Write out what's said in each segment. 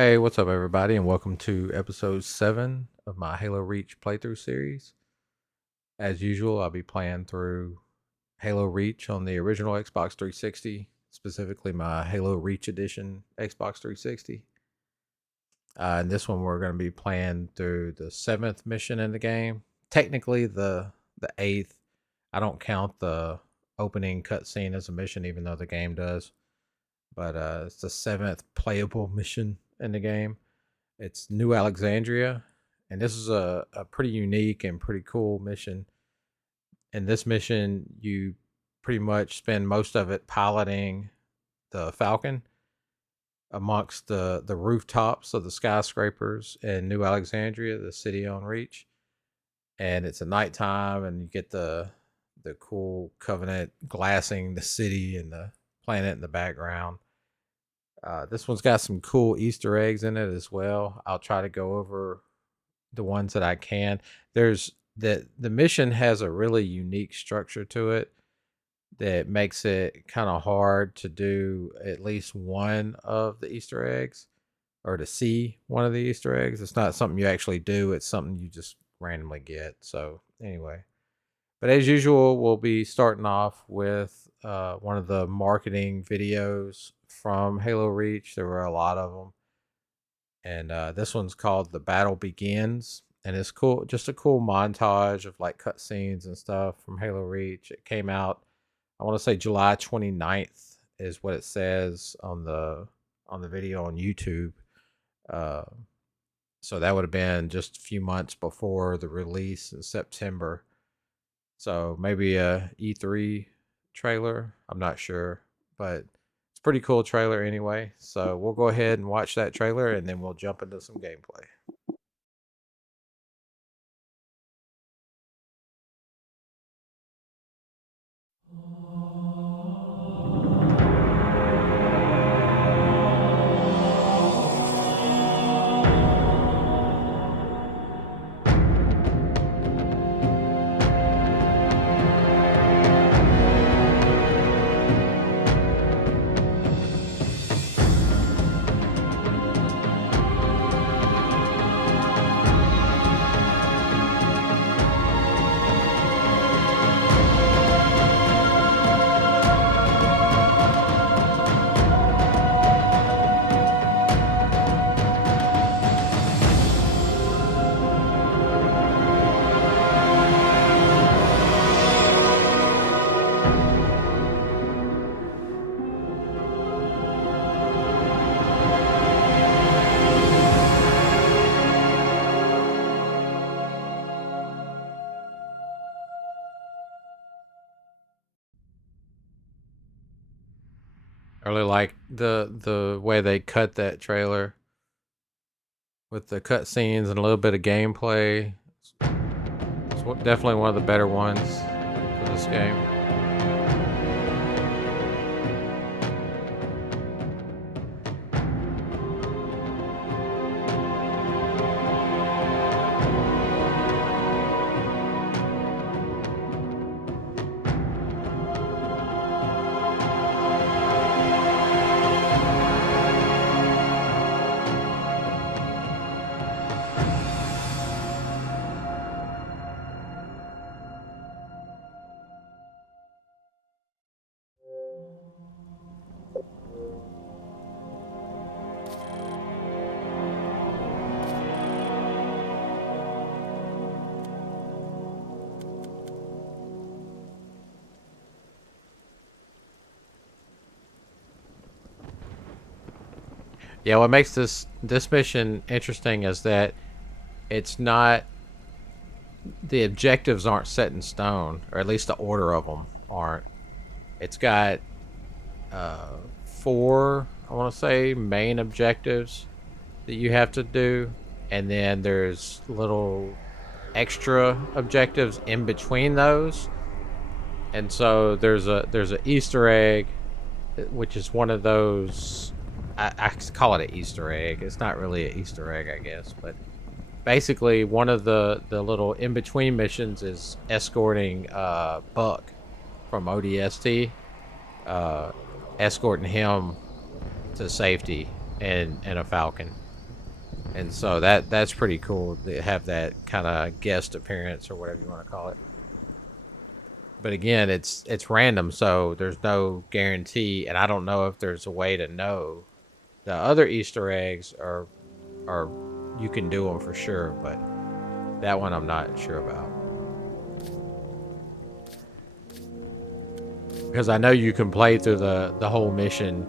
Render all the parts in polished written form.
Hey, what's up, everybody, and welcome to episode 7 of my Halo Reach playthrough series. As usual, I'll be playing through Halo Reach on the original Xbox 360, specifically my Halo Reach Edition Xbox 360. And this one, we're going to be playing through the 7th mission in the game. Technically, the 8th. I don't count the opening cutscene as a mission, even though the game does. But it's the 7th playable mission in the game. It's New Alexandria, and this is a pretty unique and pretty cool mission. In this mission, you pretty much spend most of it piloting the Falcon amongst the rooftops of the skyscrapers in New Alexandria, the city on Reach. And it's at nighttime, and you get the cool Covenant glassing the city and the planet in the background. This one's got some cool Easter eggs in it as well. I'll try to go over the ones that I can. There's the mission has a really unique structure to it that makes it kind of hard to do at least one of the Easter eggs or to see one of the Easter eggs. It's not something you actually do, it's something you just randomly get. So, anyway, but as usual, we'll be starting off with one of the marketing videos from Halo Reach. There were a lot of them, and this one's called "The Battle Begins," and it's cool. Just a cool montage of like cutscenes and stuff from Halo Reach. It came out, I want to say July 29th is what it says on the video on YouTube. Uh, so that would have been just a few months before the release in September. So maybe a E3 trailer. I'm not sure, but it's a pretty cool trailer anyway. So we'll go ahead and watch that trailer, and then we'll jump into some gameplay. I really like the way they cut that trailer with the cut scenes and a little bit of gameplay. It's definitely one of the better ones for this game. Yeah, what makes this mission interesting is that it's not the objectives aren't set in stone, or at least the order of them aren't. It's got uh, four, I want to say, main objectives that you have to do, and then there's little extra objectives in between those. And so there's a Easter egg, which is one of those. I call it an Easter egg. It's not really an Easter egg, I guess, but basically one of the little in between missions is escorting Buck from ODST, uh, escorting him to safety in a Falcon. And so that's pretty cool to have that kind of guest appearance or whatever you want to call it. But again, it's random, so there's no guarantee, and I don't know if there's a way to know. The other Easter eggs are you can do them for sure, but that one I'm not sure about. Because I know you can play through the whole mission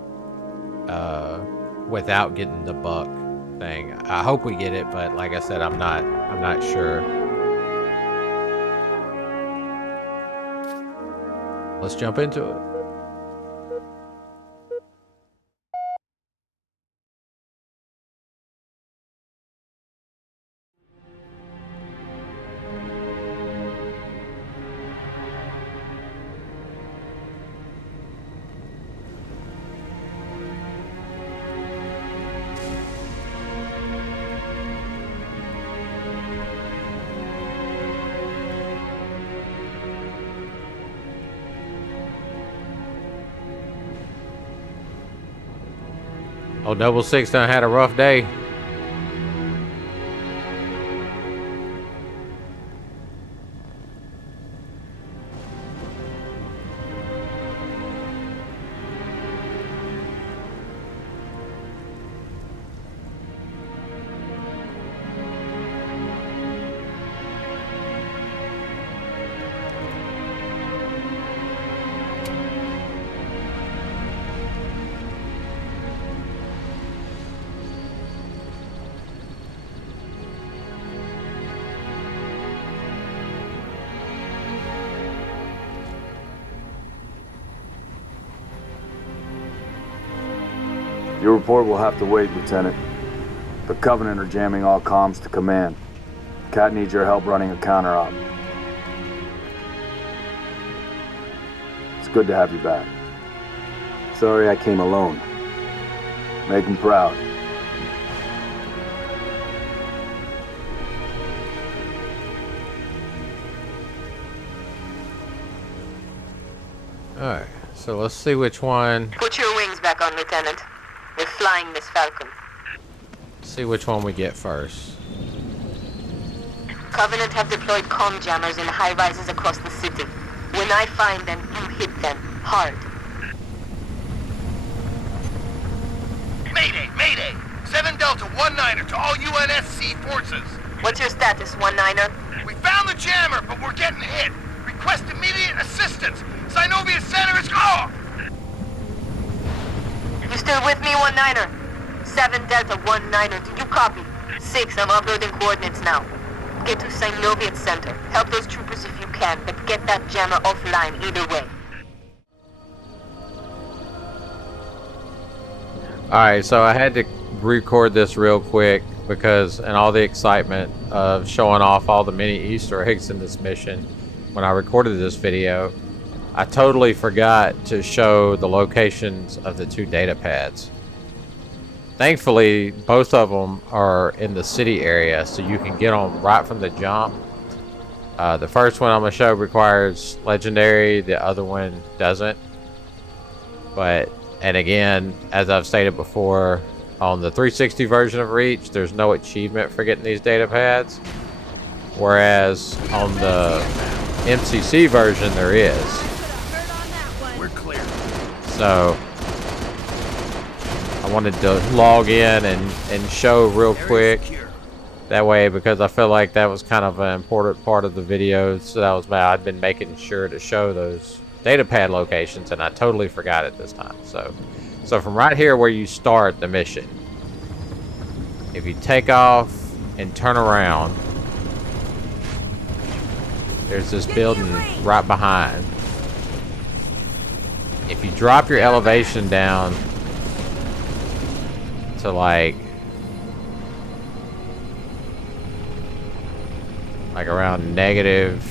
without getting the buck thing. I hope we get it, but like I said, I'm not sure. Let's jump into it. Oh, Double Six done had a rough day. Your report will have to wait, Lieutenant. The Covenant are jamming all comms to command. Cat needs your help running a counter-op. It's good to have you back. Sorry I came alone. Make him proud. Alright, so let's see which one. Put your wings back on, Lieutenant. We're flying this Falcon. See which one we get first. Covenant have deployed comm jammers in high-rises across the city. When I find them, you hit them. Hard. Mayday! Mayday! 7 Delta 1-9er to all UNSC forces. What's your status, 1-9er? We found the jammer, but we're getting hit. Request immediate assistance. Synovia Center is... Oh! You still with me, 1-9er? 7 Delta 1-9er, did you copy? 6, I'm uploading coordinates now. Get to Synovia Center. Help those troopers if you can, but get that jammer offline either way. Alright, so I had to record this real quick because in all the excitement of showing off all the mini Easter eggs in this mission, when I recorded this video, I totally forgot to show the locations of the 2 data pads. Thankfully, both of them are in the city area, so you can get them right from the jump. The first one I'm going to show requires legendary, the other one doesn't. And again, as I've stated before, on the 360 version of Reach, there's no achievement for getting these data pads. Whereas on the MCC version, there is. We're clear. So I wanted to log in and show real quick. That way, because I feel like that was kind of an important part of the video. So that was why I'd been making sure to show those data pad locations, and I totally forgot it this time. So from right here where you start the mission, if you take off and turn around, there's this building right behind. If you drop your elevation down to like around negative,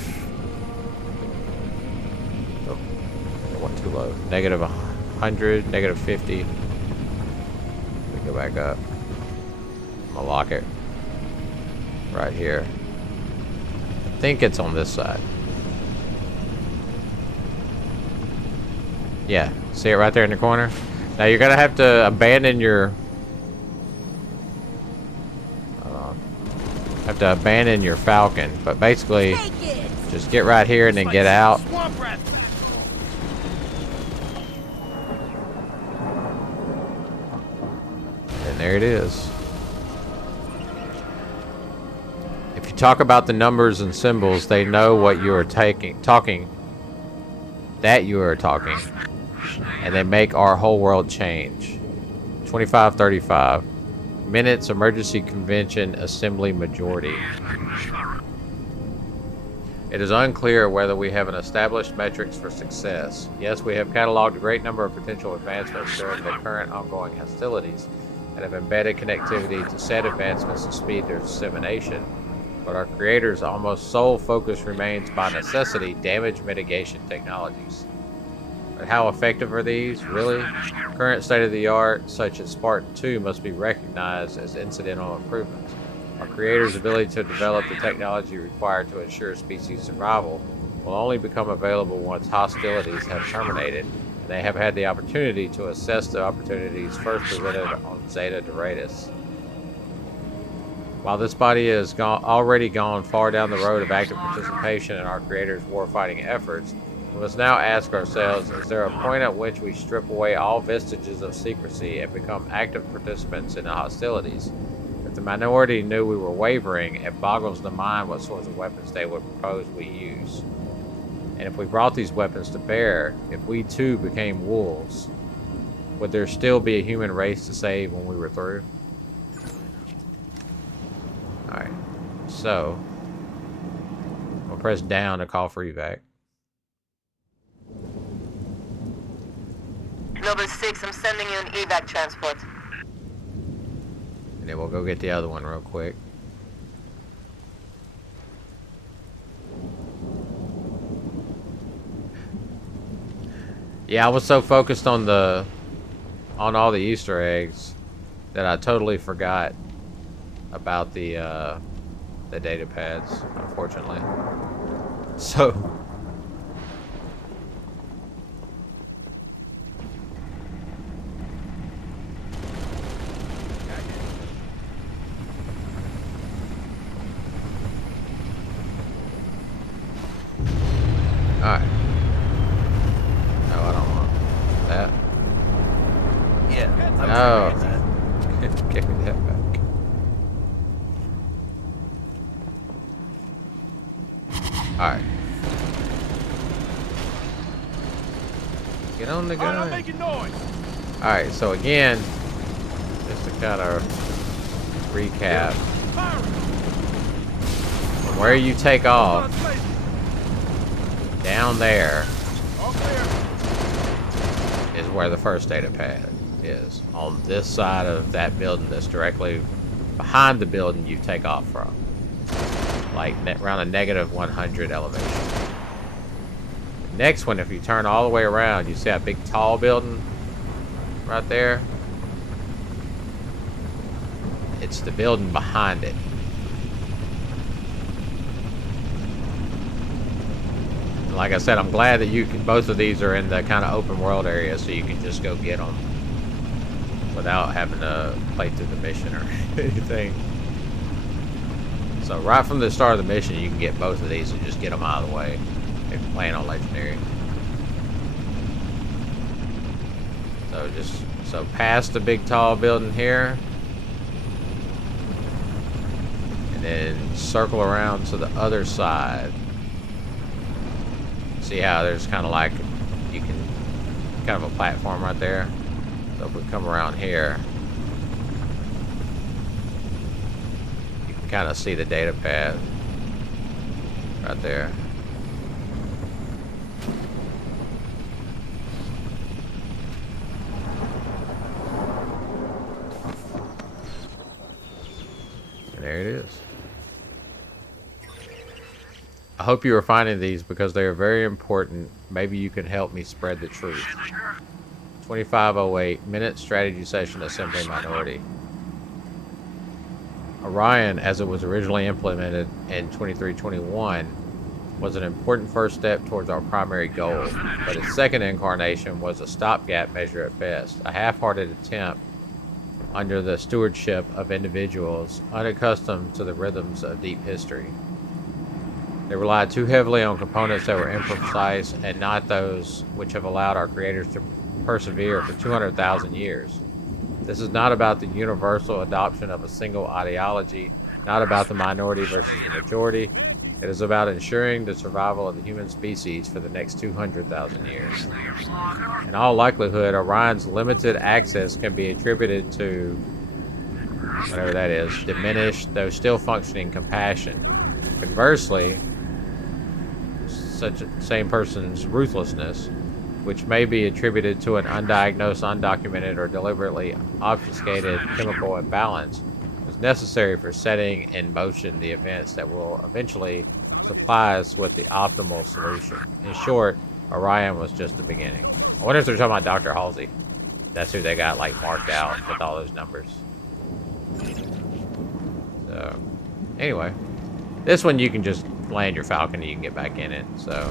oh, I went too low, negative 100, negative 50. Let me go back up. I'm gonna lock it right here. I think it's on this side. Yeah, see it right there in the corner? Now you're gonna have to abandon your Have to abandon your Falcon, but basically, just get right here and then get out. Swamp rat. And there it is. If you talk about the numbers and symbols, they know what you are talking, and they make our whole world change. 2535. Minutes Emergency Convention Assembly Majority. It is unclear whether we have an established metrics for success. Yes, we have cataloged a great number of potential advancements during the current ongoing hostilities and have embedded connectivity to said advancements to speed their dissemination, but our creators' almost sole focus remains by necessity damage mitigation technologies. But how effective are these, really? Current state-of-the-art, such as Spartan 2, must be recognized as incidental improvements. Our creators' ability to develop the technology required to ensure species survival will only become available once hostilities have terminated, and they have had the opportunity to assess the opportunities first presented on Zeta Doradus. While this body has already gone far down the road of active participation in our creators' warfighting efforts, we must now ask ourselves, is there a point at which we strip away all vestiges of secrecy and become active participants in the hostilities? If the minority knew we were wavering, it boggles the mind what sorts of weapons they would propose we use. And if we brought these weapons to bear, if we too became wolves, would there still be a human race to save when we were through? Alright, so we'll press down to call for evac. Global 6, I'm sending you an evac transport. And then we'll go get the other one real quick. Yeah, I was so focused on all the Easter eggs that I totally forgot about the data pads, unfortunately. So alright. No, I don't want that. Yeah. No. Give me that back. Alright. Get on the gun. I'm making noise. Alright, so again, just to kind of recap, from where you take off, down there is where the first data pad is. On this side of that building that's directly behind the building you take off from. Like around a negative 100 elevation. Next one, if you turn all the way around, you see that big tall building right there? It's the building behind it. Like I said, I'm glad that you can, both of these are in the kind of open world area, so you can just go get them without having to play through the mission or anything. So right from the start of the mission, you can get both of these and just get them out of the way if you're playing on Legendary. So past the big tall building here, and then circle around to the other side. See how there's kind of like, you can, kind of a platform right there. So if we come around here, you can kind of see the data pad right there. And there it is. I hope you are finding these because they are very important. Maybe you can help me spread the truth. 2508, minute strategy session assembly minority. Orion, as it was originally implemented in 2321, was an important first step towards our primary goal, but its second incarnation was a stopgap measure at best, a half-hearted attempt under the stewardship of individuals unaccustomed to the rhythms of deep history. They relied too heavily on components that were imprecise and not those which have allowed our creators to persevere for 200,000 years. This is not about the universal adoption of a single ideology, not about the minority versus the majority. It is about ensuring the survival of the human species for the next 200,000 years. In all likelihood, Orion's limited access can be attributed to whatever that is, diminished, though still functioning, compassion. Conversely, such a same person's ruthlessness, which may be attributed to an undiagnosed, undocumented, or deliberately obfuscated chemical imbalance, is necessary for setting in motion the events that will eventually supply us with the optimal solution. In short, Orion was just the beginning. I wonder if they're talking about Dr. Halsey. That's who they got like marked out with all those numbers. So, anyway, this one you can just land your Falcon and you can get back in it. So,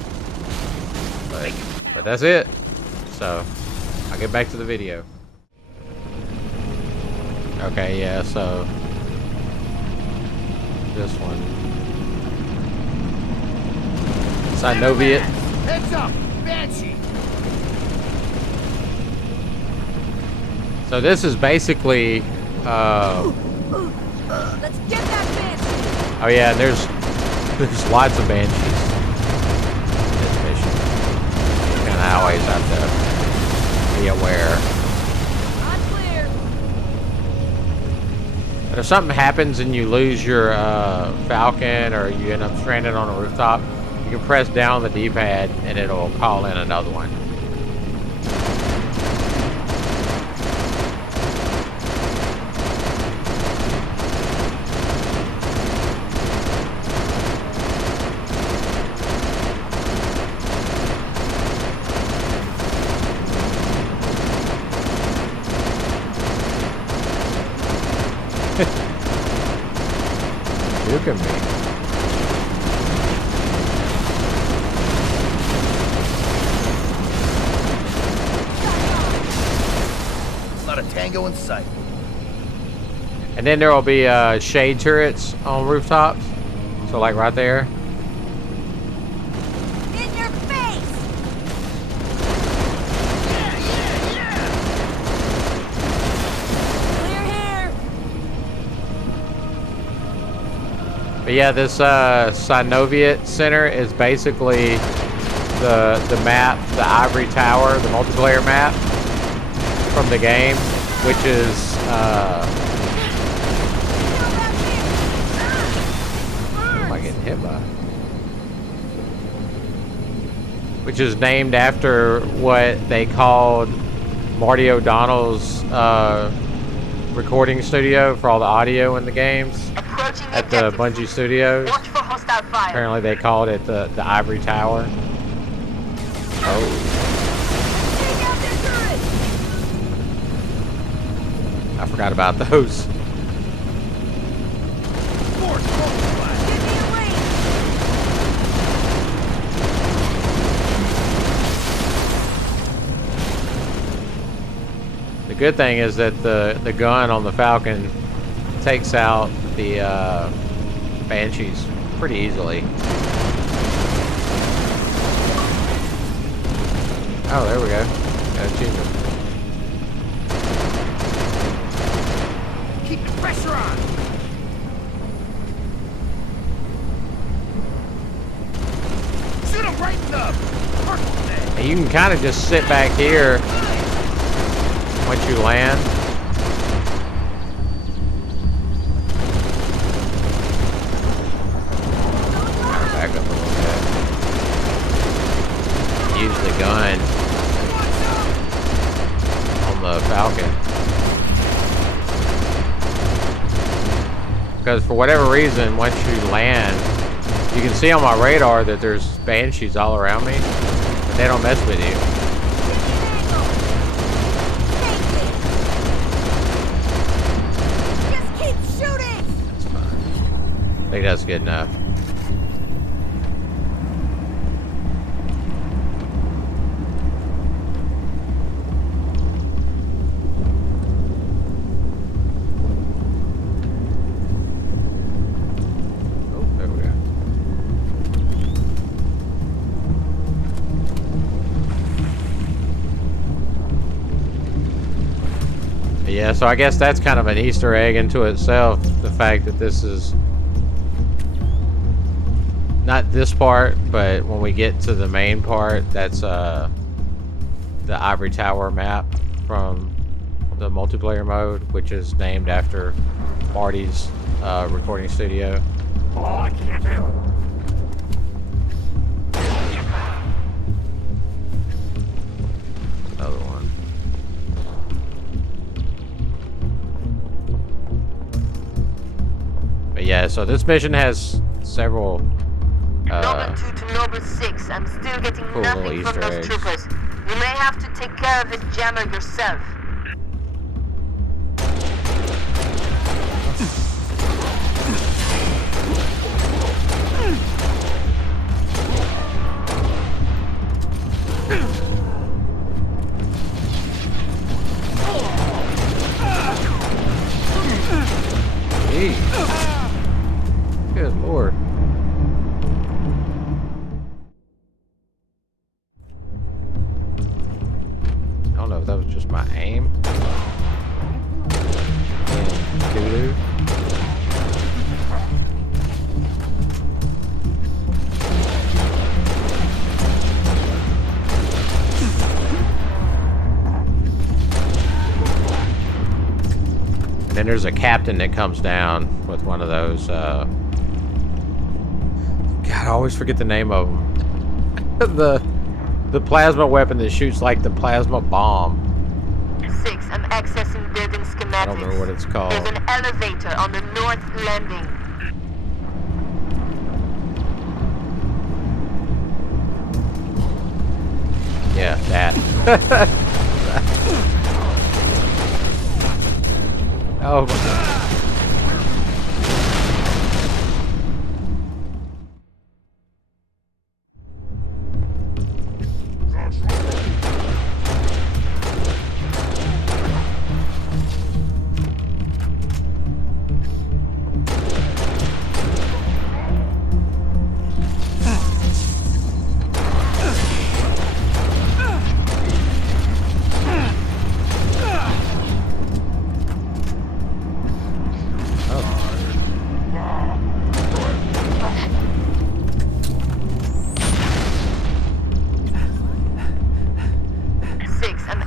but that's it. So, I'll get back to the video. Okay, yeah, so this one. Synoviet. Heads up! Banshee! So this is basically Let's get that Banshee! oh yeah, there's lots of banshees in this mission. You kinda always have to be aware. Not clear. But if something happens and you lose your Falcon or you end up stranded on a rooftop, you can press down the D-pad and it'll call in another one. Juking me. Not a tango in sight. And then there will be shade turrets on rooftops. So like right there. In your face! Clear here! But yeah, this Synoviet Center is basically the map, the Ivory Tower, the multiplayer map from the game, which is what am I getting hit by? Which is named after what they called Marty O'Donnell's recording studio for all the audio in the games Approaching at the objective. Bungie Studios. Watch for hostile fire. Apparently they called it the Ivory Tower. Oh, Take out their turret! I forgot about those. Force multiply! Get me a range! The good thing is that the gun on the Falcon takes out the Banshees pretty easily. Oh, there we go. Got achievement. Keep the pressure on! Shoot him right in the purple thing! And you can kind of just sit back here once you land. Back up a little bit. Use the gun on the Falcon. Because for whatever reason, once you land, you can see on my radar that there's Banshees all around me. But they don't mess with you. Just keep shooting! That's fine. I think that's good enough. Yeah, so I guess that's kind of an Easter egg into itself. The fact that this is not this part, but when we get to the main part, that's the Ivory Tower map from the multiplayer mode, which is named after Marty's recording studio. Another one. But yeah, so this mission has several Noble 2 to Noble 6. I'm still getting cool little nothing Easter from those eggs. troopers. You may have to take care of this jammer yourself. Jeez. Good lord. I don't know if that was just my aim. Doo-doo. Then there's a captain that comes down with one of those, God, I always forget the name of them. the plasma weapon that shoots like the plasma bomb. 6, I'm accessing building schematics. I don't remember what it's called. There's an elevator on the north landing. Yeah, that. Oh my god.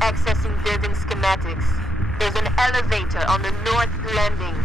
Accessing building schematics. There's an elevator on the north landing.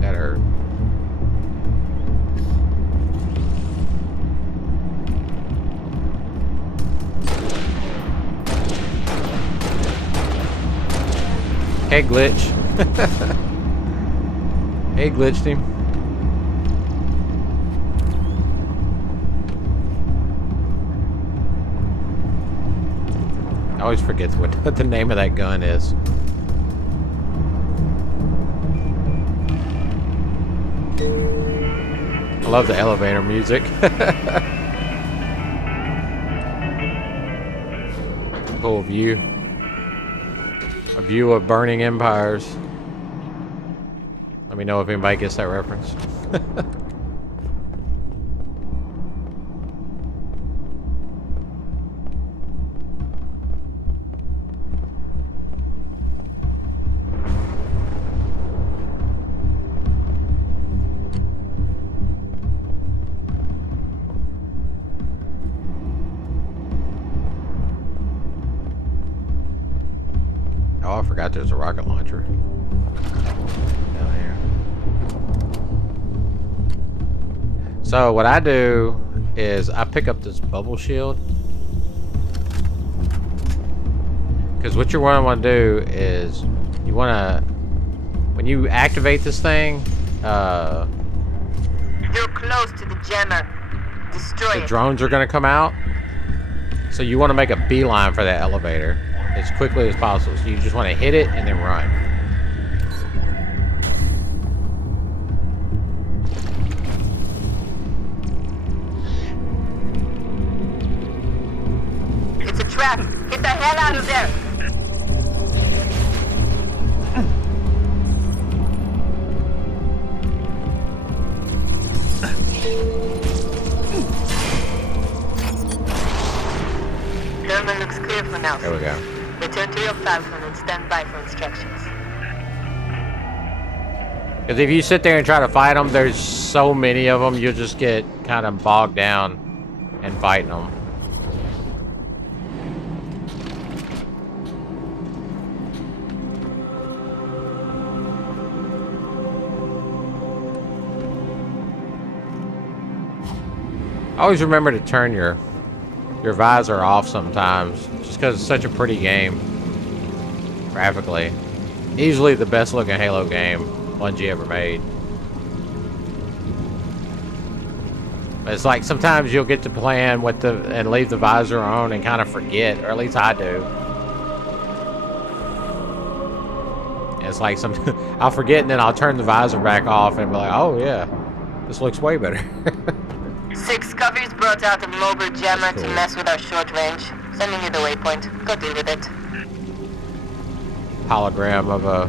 That hurt. Hey, glitch. Hey, glitched him. I always forget what the name of that gun is. I love the elevator music. Cool view. A view of burning empires. Let me know if anybody gets that reference. Oh, I forgot there's a rocket launcher down here. So what I do is I pick up this bubble shield. Because what you want to do is you want to, when you activate this thing, You're close to the jammer. Destroy the it. drones are going to come out. So you want to make a beeline for that elevator as quickly as possible. So you just want to hit it and then run. It's a trap. Get the hell out of there. Thermal looks clear for now. There we go. Return to your Falcon and stand by for instructions. Because if you sit there and try to fight them, there's so many of them, you'll just get kind of bogged down in fighting them. Always remember to turn your visor off sometimes, just because it's such a pretty game graphically. Easily the best looking Halo game Bungie ever made. But it's like sometimes you'll get to playing with and leave the visor on and kind of forget, or at least I do. It's like I'll forget and then I'll turn the visor back off and be like, oh yeah, this looks way better. 6 Coveys brought out a mobile jammer Cool. to mess with our short range. Sending you the waypoint. Go deal with it. Hologram of a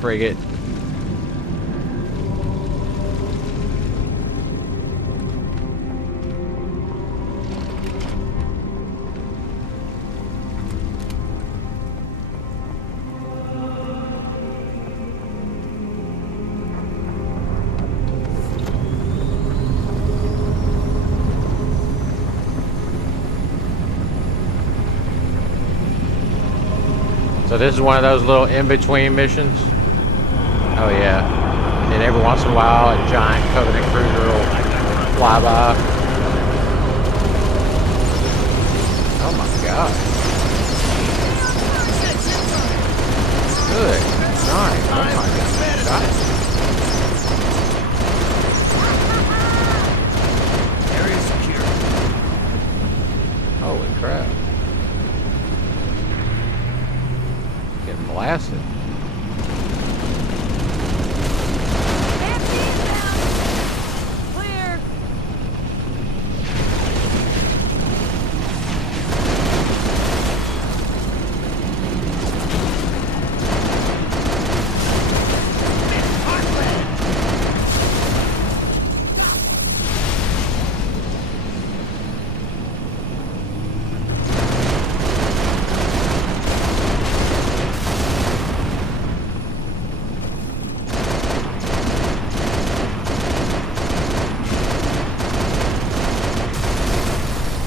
frigate. So this is one of those little in-between missions. Oh yeah. And every once in a while, a giant Covenant cruiser will fly by. Oh my god. Good. Nice. Oh my god. Area secure. Holy crap. Getting blasted. Empty inbound. Clear.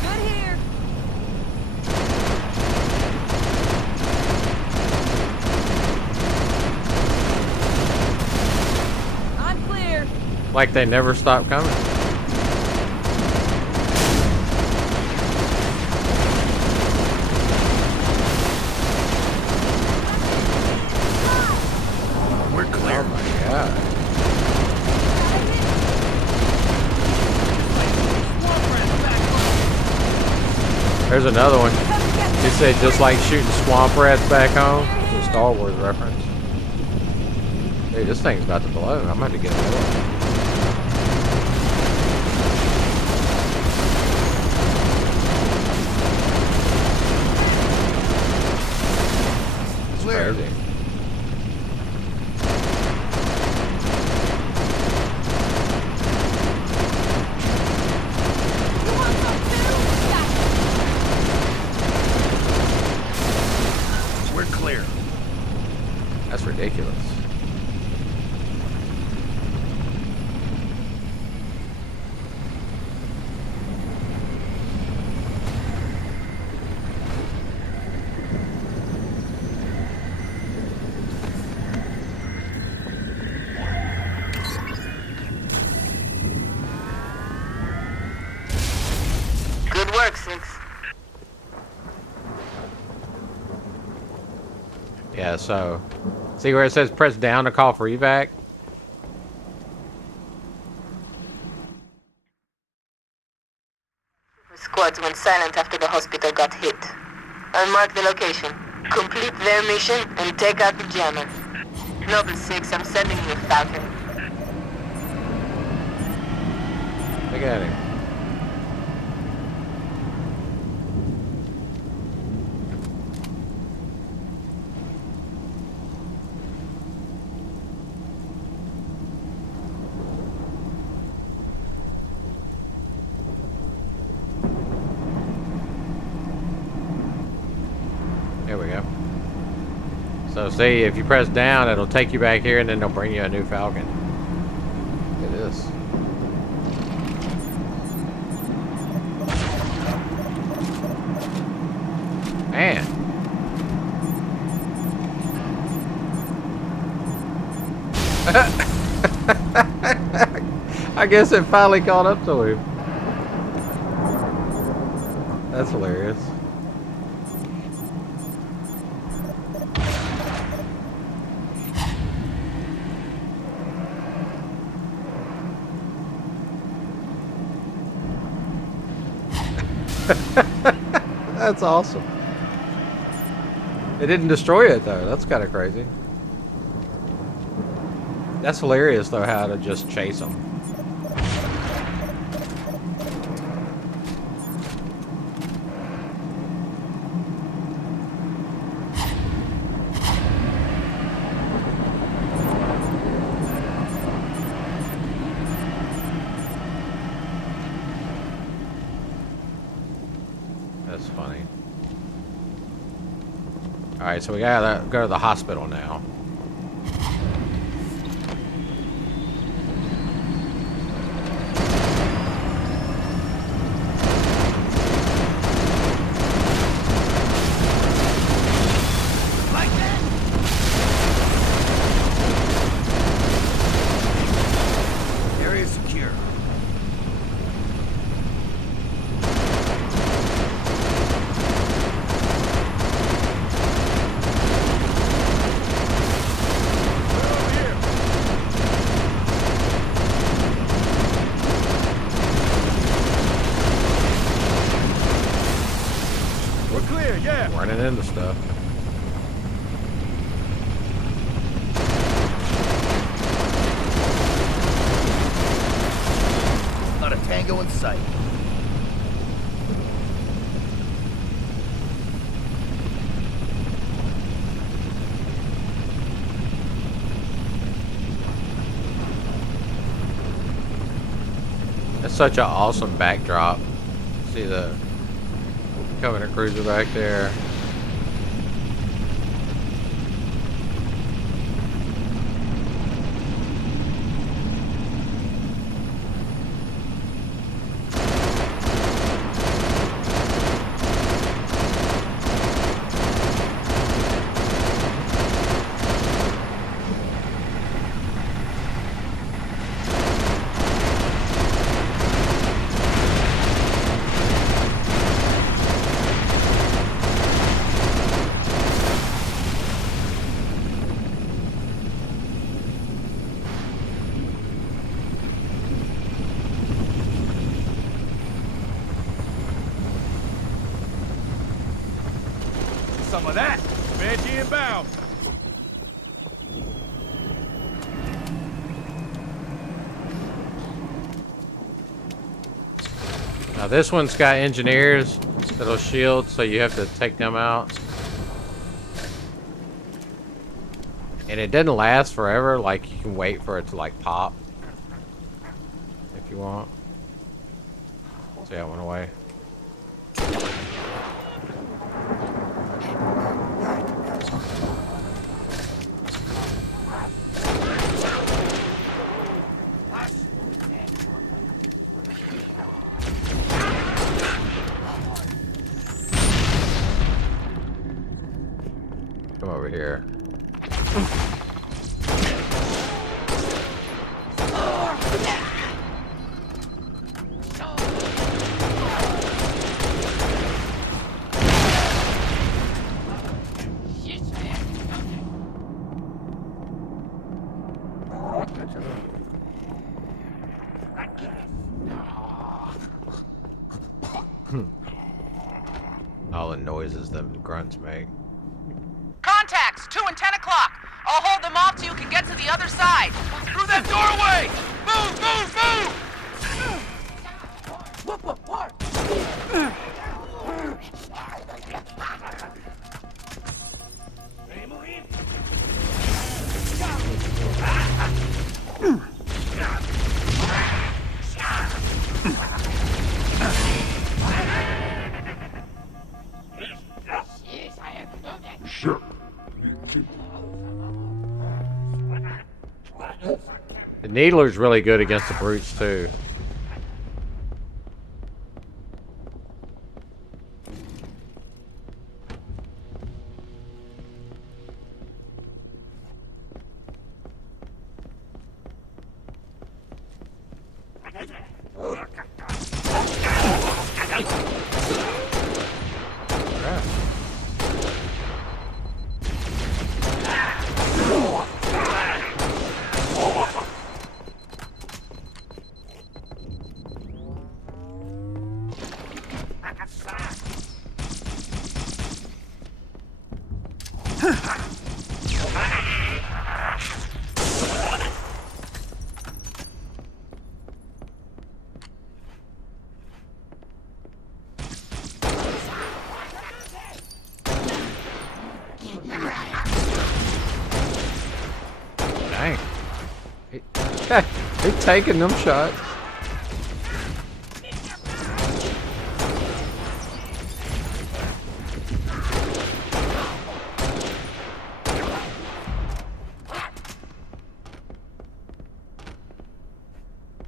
Good here. I'm clear. Like they never stop coming. We're clear. Oh my god. There's another one. Come and get He said just like shooting swamp rats back home. It's a Star Wars reference. Dude, this thing's about to blow. I'm about to get another one. It's Clear. crazy. You want some too? Gotcha. We're clear. That's ridiculous. Good work, 6. Yeah, so see where it says press down to call for evac? center got hit. I marked the location. Complete their mission and take out the jammer. Noble 6, I'm sending you a Falcon. Look at him. There we go. So see, if you press down, it'll take you back here and then they'll bring you a new Falcon. Look at this. Man. I guess it finally caught up to him. That's hilarious. That's awesome. It didn't destroy it though. That's kind of crazy. That's hilarious though, how to just chase them. That's funny. Alright, so we gotta go to the hospital now. Like that? Area secure. Running into stuff. Not a tango in sight. That's such an awesome backdrop. See the Covenant cruiser back there. Some of that. Banshee inbound. Now this one's got engineers that'll shield, so you have to take them out. And it doesn't last forever, like you can wait for it to like pop. If you want. See how it went away. Come over here. grunts make. Contacts, 2 and 10 o'clock. I'll hold them off till you can get to the other side. Through that doorway! Move, move, move! The Needler's really good against the brutes too. Dang. They taking them shots.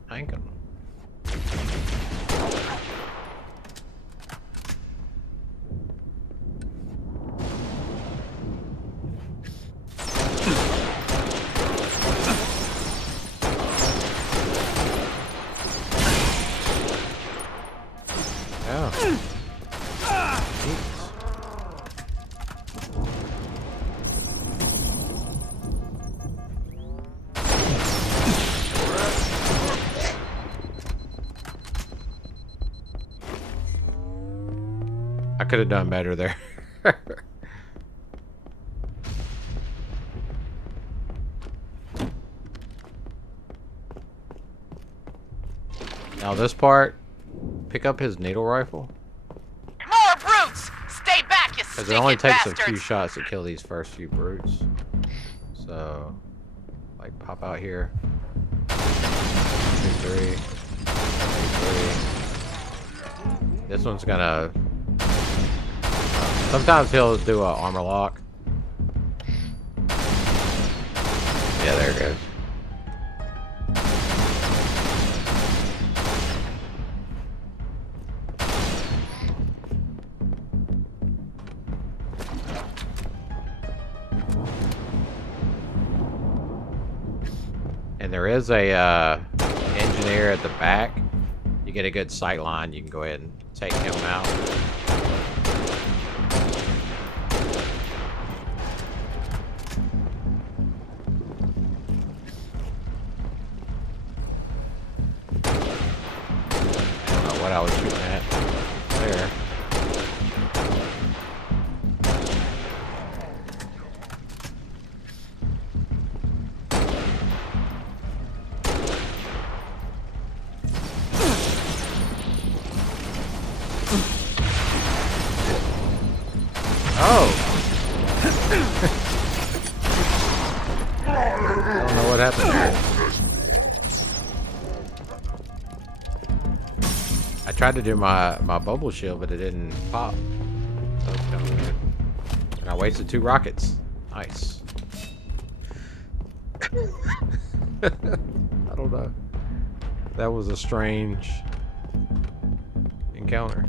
Tank 'em. Yeah. Jeez. I could have done better there. Now this part, pick up his needle rifle. More brutes! Stay back, you Because stinking it only takes bastards! a few shots to kill these first few brutes. So, like, pop out here. 2, 3. 3. This one's gonna... sometimes he'll do a armor lock. Yeah, there it goes. And there is a engineer at the back. You get a good sight line, you can go ahead and take him out. I don't know what I was shooting at there. Oh! I don't know what happened there. I tried to do my bubble shield, but it didn't pop. So it's kind of weird. And I wasted 2 rockets. Nice. I don't know. That was a strange encounter.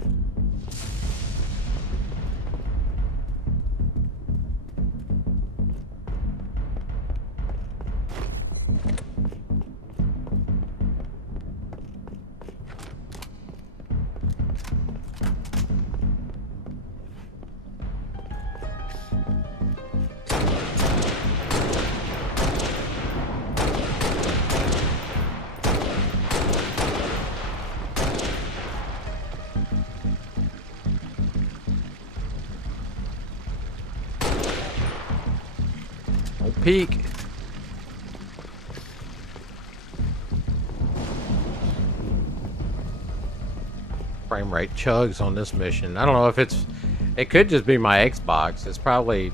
Don't peek. Frame rate chugs on this mission. I don't know if it's... It could just be my Xbox. It's probably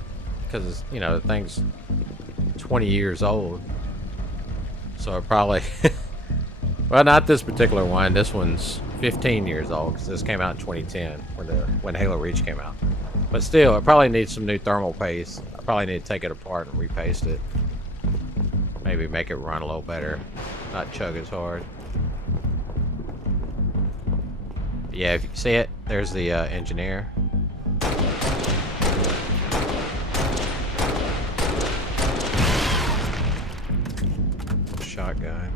because, you know, the thing's 20 years old. So it probably... Well, not this particular one. This one's 15 years old because this came out in 2010 when Halo Reach came out. But still, it probably needs some new thermal paste. I probably need to take it apart and repaste it. Maybe make it run a little better. Not chug as hard. Yeah, if you see it, there's the engineer. Shotgun.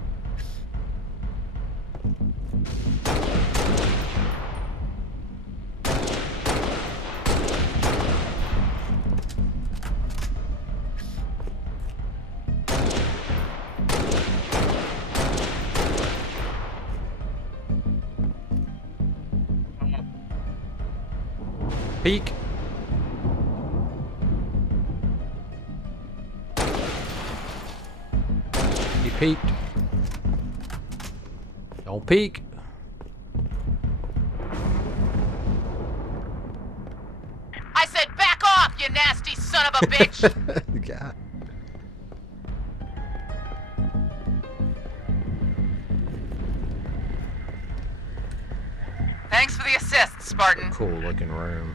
Peek. He peeked. Don't peek. I said back off, you nasty son of a bitch! God. Thanks for the assist, Spartan. Cool looking room.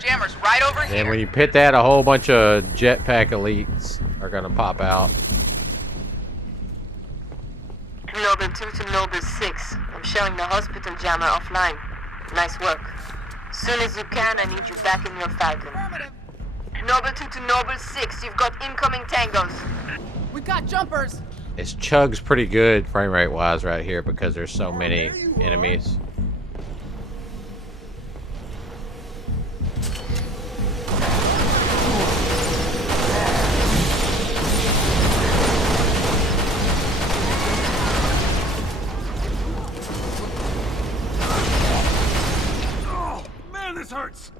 Jammer's right over And here. when you hit that, a whole bunch of jetpack elites are gonna pop out. Noble 2 to Noble 6. I'm showing the hospital jammer offline. Nice work. Soon as you can, I need you back in your Falcon. Noble 2 to Noble 6. You've got incoming tangos. We've got jumpers. It's chugs pretty good frame rate wise right here because there's so many enemies. Man, this hurts!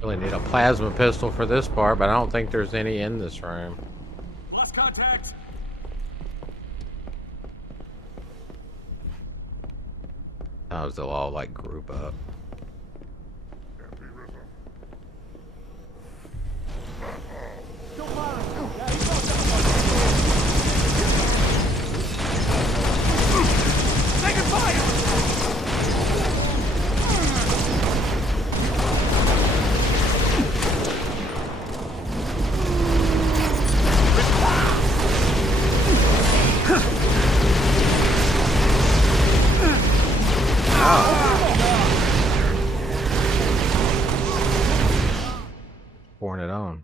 Really need a plasma pistol for this part, but I don't think there's any in this room. Lost contact! Sometimes they'll all like group up. Taking fire! Pouring it on.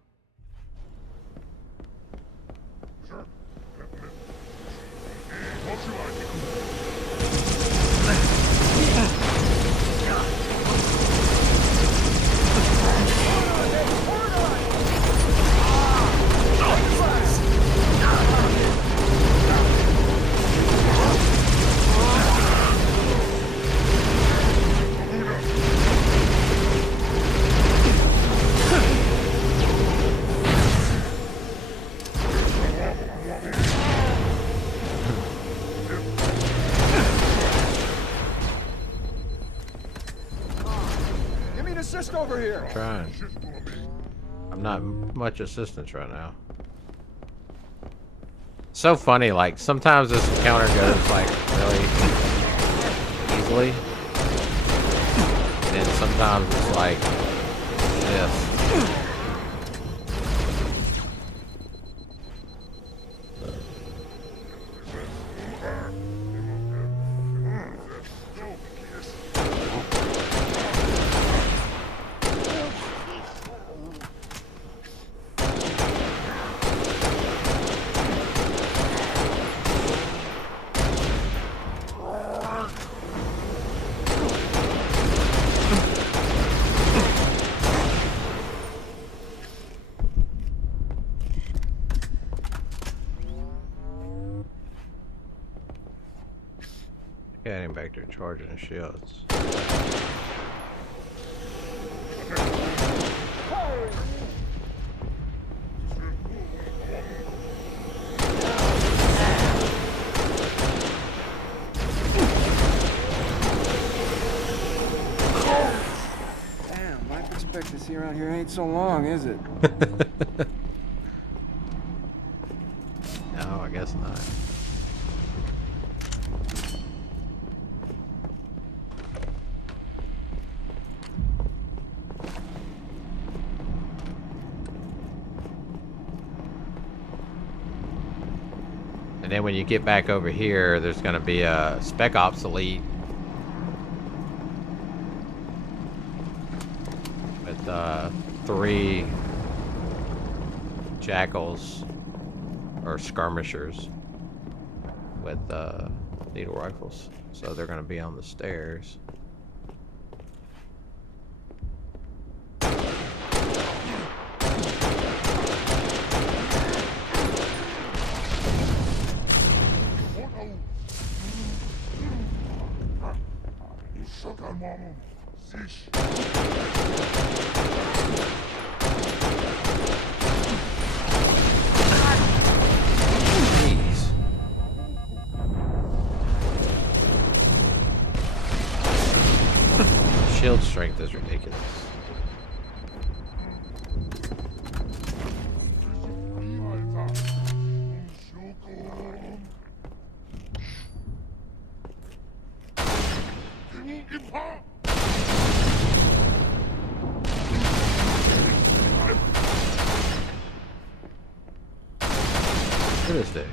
Give me an assist over here! Trying. I'm not much assistance right now. So funny, like sometimes this encounter goes like really easily, and then sometimes it's like this. Yeah, him back there charging the shields. Damn, life expectancy around here ain't so long, is it? No, I guess not. And then when you get back over here, there's going to be a Spec Ops Elite with 3 jackals or skirmishers with needle rifles. So they're going to be on the stairs. Jeez. Shield strength is ridiculous. What is this?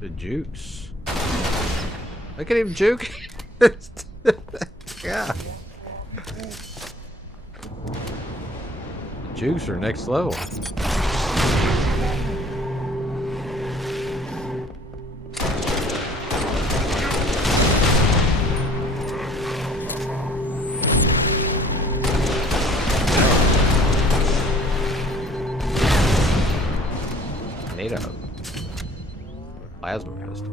The jukes. Look at him juke. Yeah. The jukes are next level. Need a plasma pistol.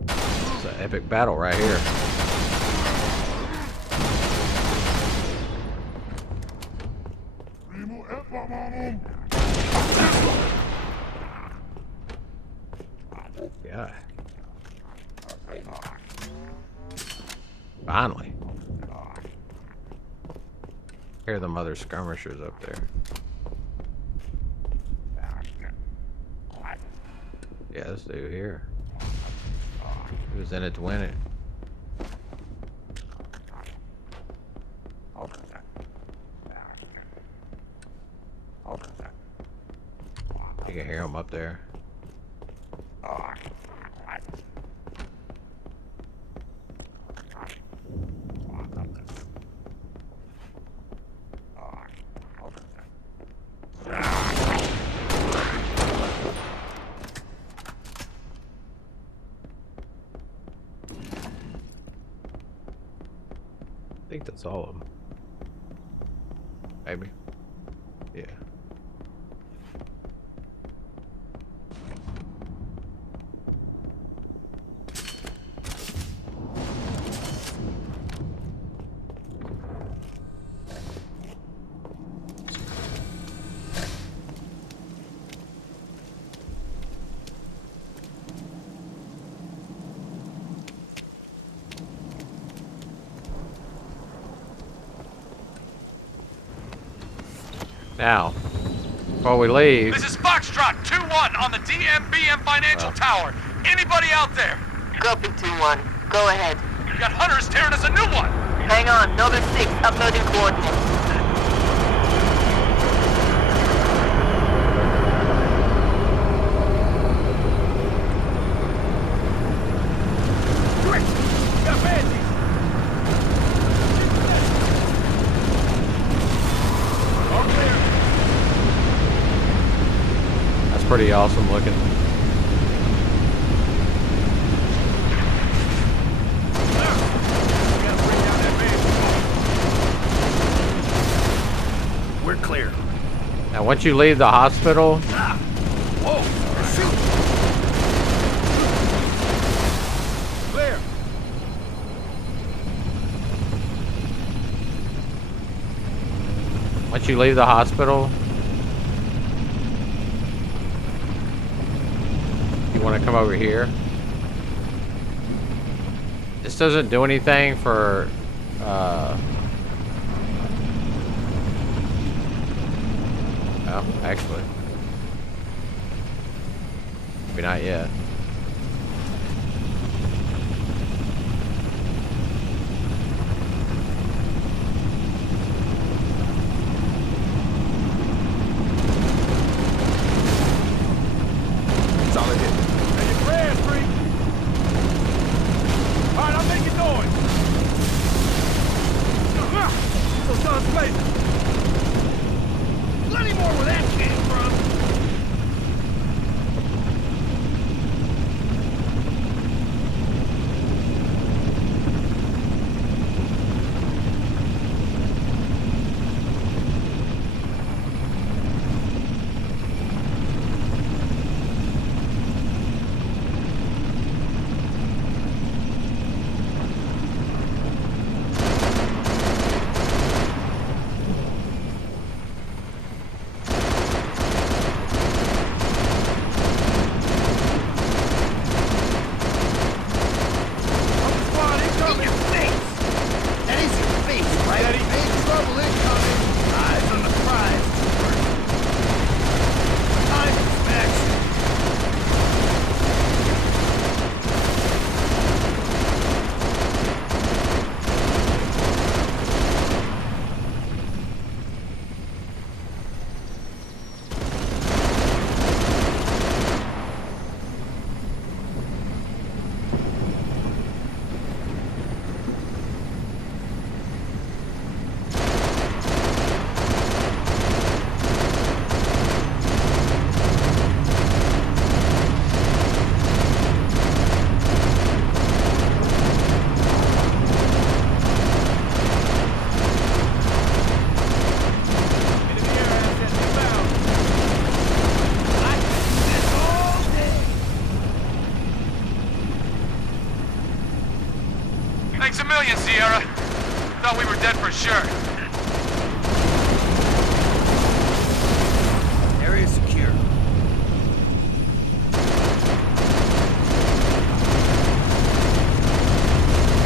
It's an epic battle right here. Yeah. Finally. Hear them other skirmishers up there. Yeah, this dude here. He was in it to win it. You can hear him up there. I think that's all of them. Maybe. Yeah. Now, before we leave, This is Foxtrot 2-1 on the DMBM Financial Tower. Anybody out there? Copy 2-1. Go ahead. We got hunters tearing us a new one. Hang on. Nova 6, uploading coordinates. that's pretty awesome looking. once you leave the hospital, Whoa! Shoot! Clear. once you leave the hospital, you want to come over here. This doesn't do anything for oh, actually, maybe not yet. Solid hit. Hey, your prayers, freak. All right, I'm making noise. So son's face. Plenty more where that came from. Thanks a million, Sierra. Thought we were dead for sure. Area secure.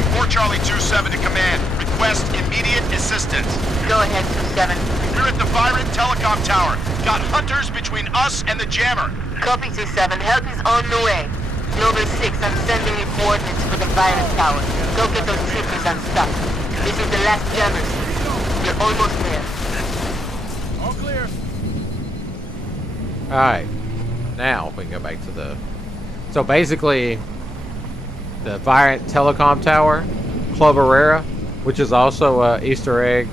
Report Charlie 2-7 to command. Request immediate assistance. Go ahead, 2-7. We're at the Virant Telecom Tower. Got hunters between us and the jammer. Copy, 2-7. Help is on the way. Global 6, I'm sending you coordinates for the Virant Tower. Go get those troopers unstuck. This is the last jammers. You're almost there. All clear. Alright, now we can go back to the... So basically, the Virant Telecom Tower, Club Herrera, which is also an Easter egg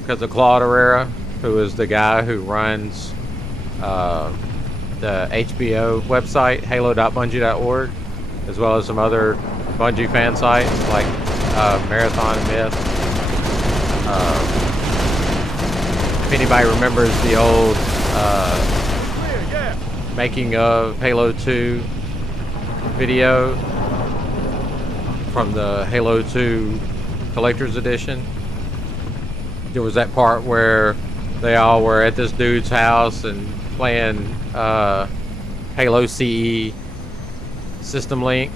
because of Claude Herrera, who is the guy who runs the HBO website, halo.bungie.org, as well as some other Bungie fan sites like Marathon Myth. If anybody remembers the old making of Halo 2 video from the Halo 2 Collector's Edition, there was that part where they all were at this dude's house and playing Halo CE System Link,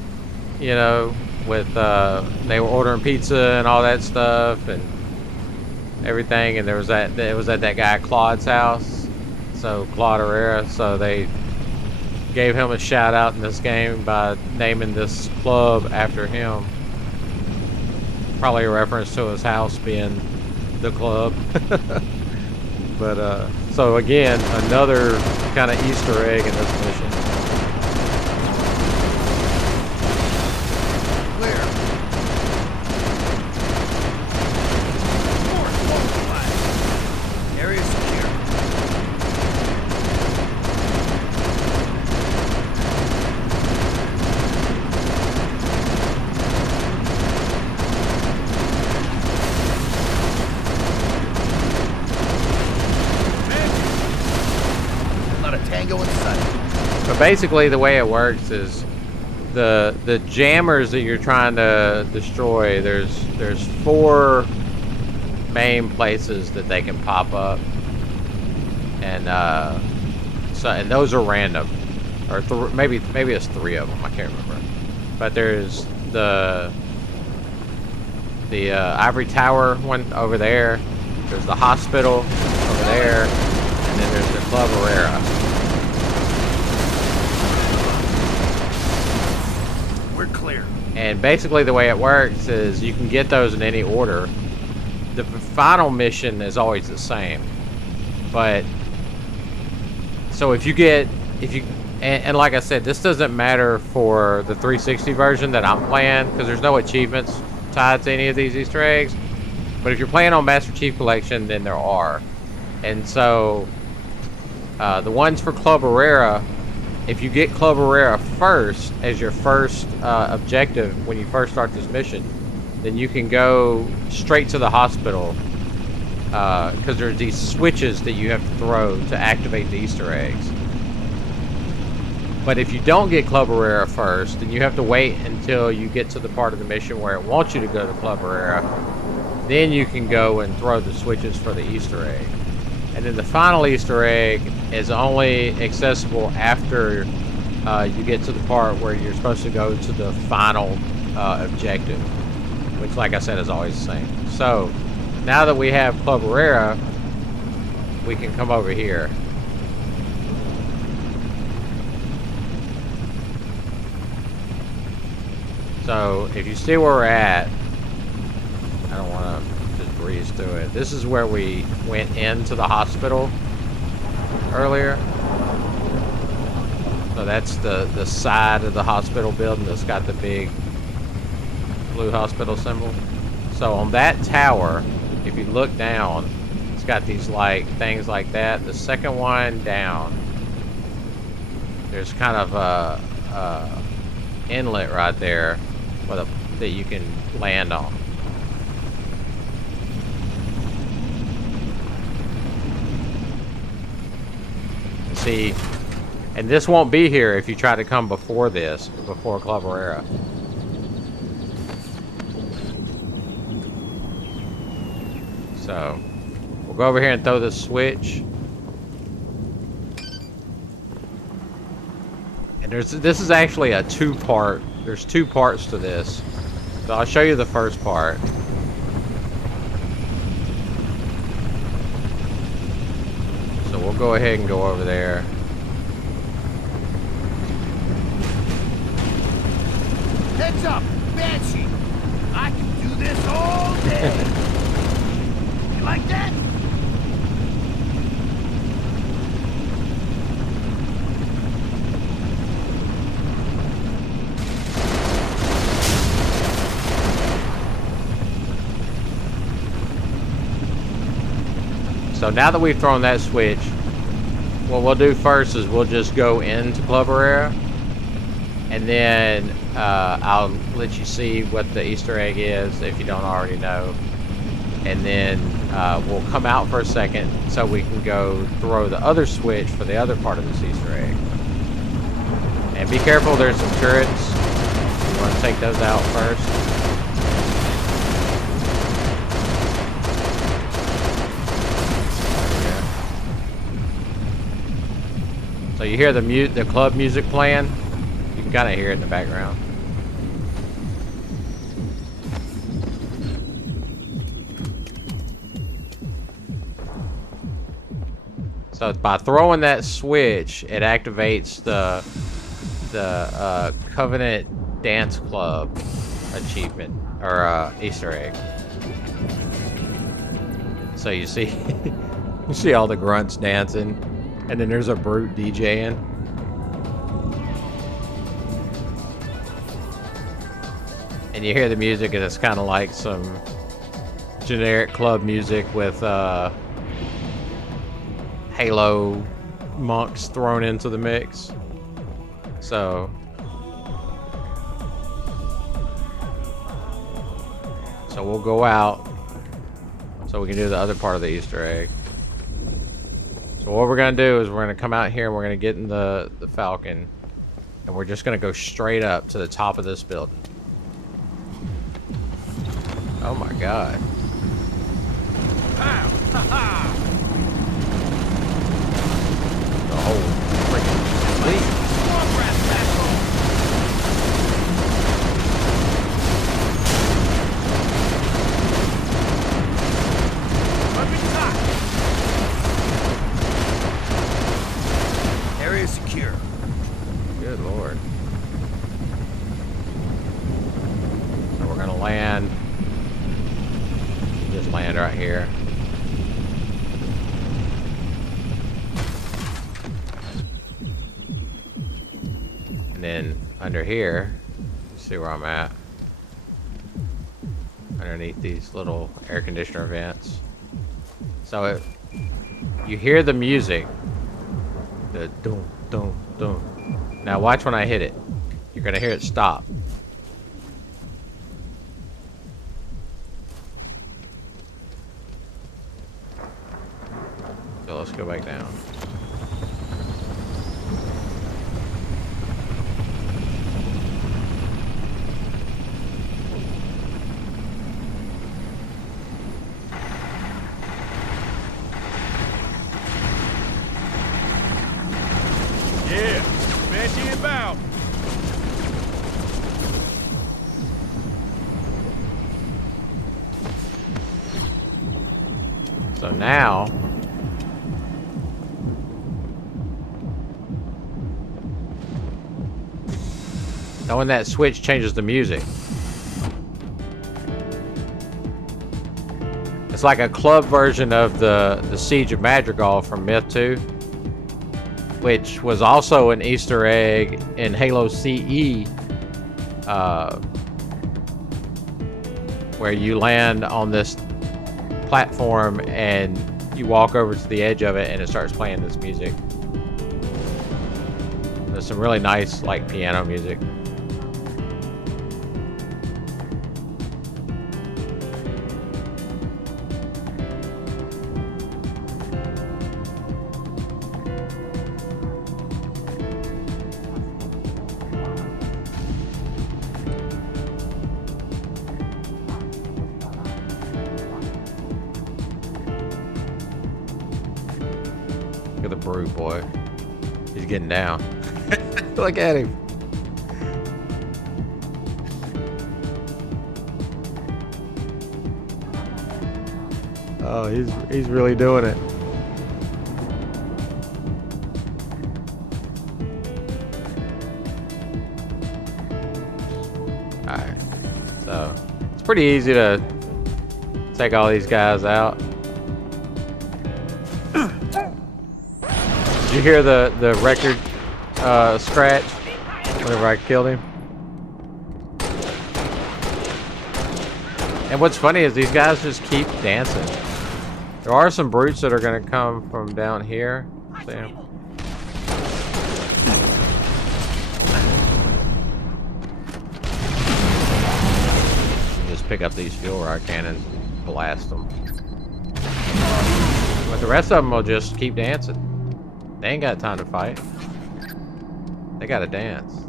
you know, with they were ordering pizza and all that stuff and everything, and it was at that guy Claude's house, so Claude Herrera, so they gave him a shout out in this game by naming this club after him, probably a reference to his house being the club. But so again, another kind of Easter egg in this mission. Clear. Area secure. But basically, the way it works is the jammers that you're trying to destroy. There's 4 main places that they can pop up, and and those are random, or maybe it's 3 of them. I can't remember. But there's the Ivory Tower one over there. There's the hospital over there, and then there's the Club Herrera. We're clear. And basically the way it works is you can get those in any order. The final mission is always the same. But so if you and like I said, this doesn't matter for the 360 version that I'm playing, because there's no achievements tied to any of these Easter eggs. But if you're playing on Master Chief Collection, then there are. And so the ones for Club Herrera, if you get Club Herrera first as your first objective when you first start this mission, then you can go straight to the hospital, because there's these switches that you have to throw to activate the Easter eggs. But if you don't get Club Herrera first, then you have to wait until you get to the part of the mission where it wants you to go to Club Herrera. Then you can go and throw the switches for the Easter egg. And then the final Easter egg is only accessible after you get to the part where you're supposed to go to the final objective, which, like I said, is always the same. So now that we have Club Herrera, we can come over here. So if you see where we're at, I don't want to just breeze through it. This is where we went into the hospital earlier. So that's the side of the hospital building that's got the big blue hospital symbol. So on that tower, if you look down, it's got these like things like that. The second one down, there's kind of a inlet right there that you can land on. See, and this won't be here if you try to come before this, before Club Herrera. So we'll go over here and throw this switch. And this is actually a 2-part. There's 2 parts to this. So I'll show you the first part. So we'll go ahead and go over there. Heads up, Banshee. I can do this all day. You like that? So now that we've thrown that switch, what we'll do first is we'll just go into Club Herrera, and then I'll let you see what the Easter egg is if you don't already know, and then we'll come out for a second so we can go throw the other switch for the other part of this Easter egg. And be careful, there's some turrets. You want to take those out first. So you hear the club music playing. You can kind of hear it in the background. So by throwing that switch, it activates the Covenant Dance Club achievement or Easter egg. So you see, you see all the grunts dancing. And then there's a brute DJing. And you hear the music, and it's kind of like some generic club music with Halo monks thrown into the mix. So we'll go out so we can do the other part of the Easter egg. So So what we're gonna do is we're gonna come out here and we're gonna get in the Falcon, and we're just gonna go straight up to the top of this building. Oh my god. Pow! Ha ha! The whole freaking fleet. Swamp rat back home! Up top! Area secure. Good lord. So we're gonna land. Just land right here. And then under here, see where I'm at. Underneath these little air conditioner vents. So you hear the music. The doom, doom, doom. Now watch when I hit it. You're gonna hear it stop. So let's go back down. Yeah, Banshee inbound. So now when that switch changes the music. It's like a club version of the Siege of Madrigal from Myth 2, which was also an Easter egg in Halo CE, where you land on this platform and you walk over to the edge of it and it starts playing this music. There's some really nice like piano music. Look at the brute boy. He's getting down. Look at him. Oh, he's really doing it. Alright. So it's pretty easy to take all these guys out. Did you hear the record scratch whenever I killed him? And what's funny is these guys just keep dancing. There are some brutes that are gonna come from down here. See 'em? Just pick up these fuel rod cannons, blast them. But the rest of them will just keep dancing. They ain't got time to fight. They gotta dance.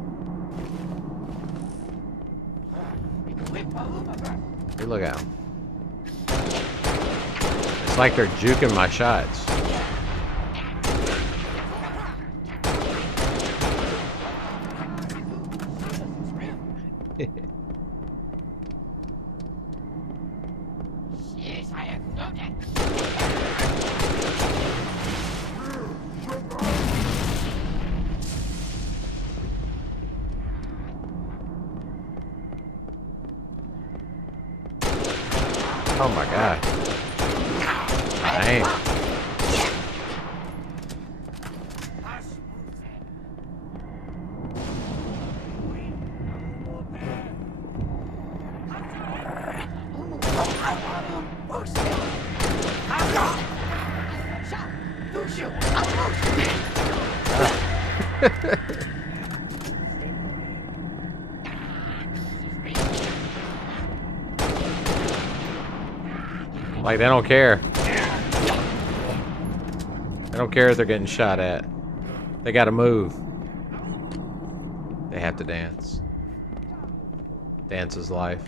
Hey, look at them. It's like they're juking my shots. Oh my god. Damn. Like, they don't care. They don't care if they're getting shot at. They gotta move. They have to dance. Dance is life.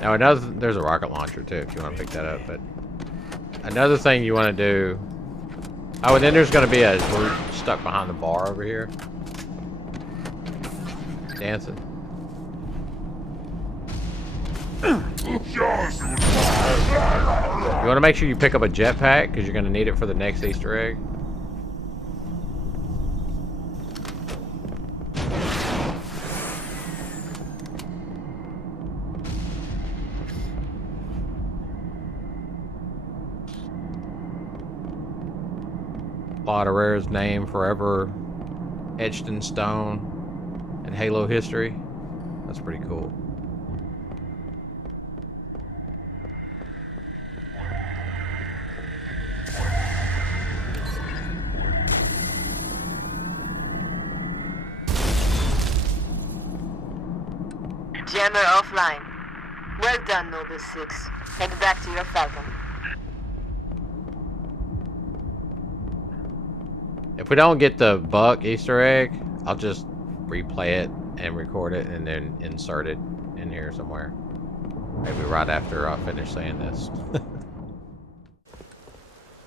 Now there's a rocket launcher too if you want to pick that up, but another thing you want to do. Oh, and then there's going to be a group stuck behind the bar over here. Dancing. You want to make sure you pick up a jetpack because you're going to need it for the next Easter egg. Rare's name forever etched in stone in Halo history. That's pretty cool. Jammer offline. Well done, Noble 6. Head back to your Falcon. If we don't get the Buck Easter egg, I'll just replay it and record it and then insert it in here somewhere. Maybe right after I finish saying this.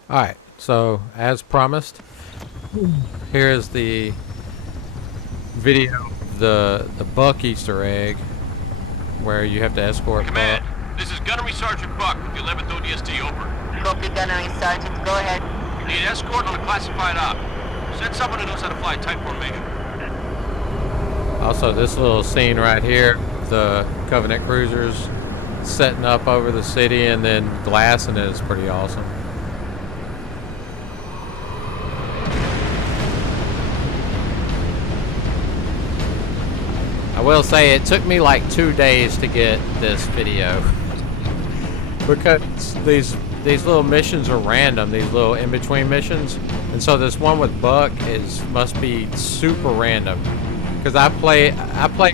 Alright, so as promised, here is the video of the Buck Easter egg where you have to escort Command, Buck. this is Gunnery Sergeant Buck with the 11th ODST, over. Copy, Gunnery Sergeant. Go ahead. Need escort on a classified op. Send someone who knows how to fly tight formation. Also, this little scene right here, the Covenant cruisers setting up over the city and then glassing it is pretty awesome. I will say it took me like 2 days to get this video because these little missions are random, these little in-between missions, and so this one with Buck must be super random because I played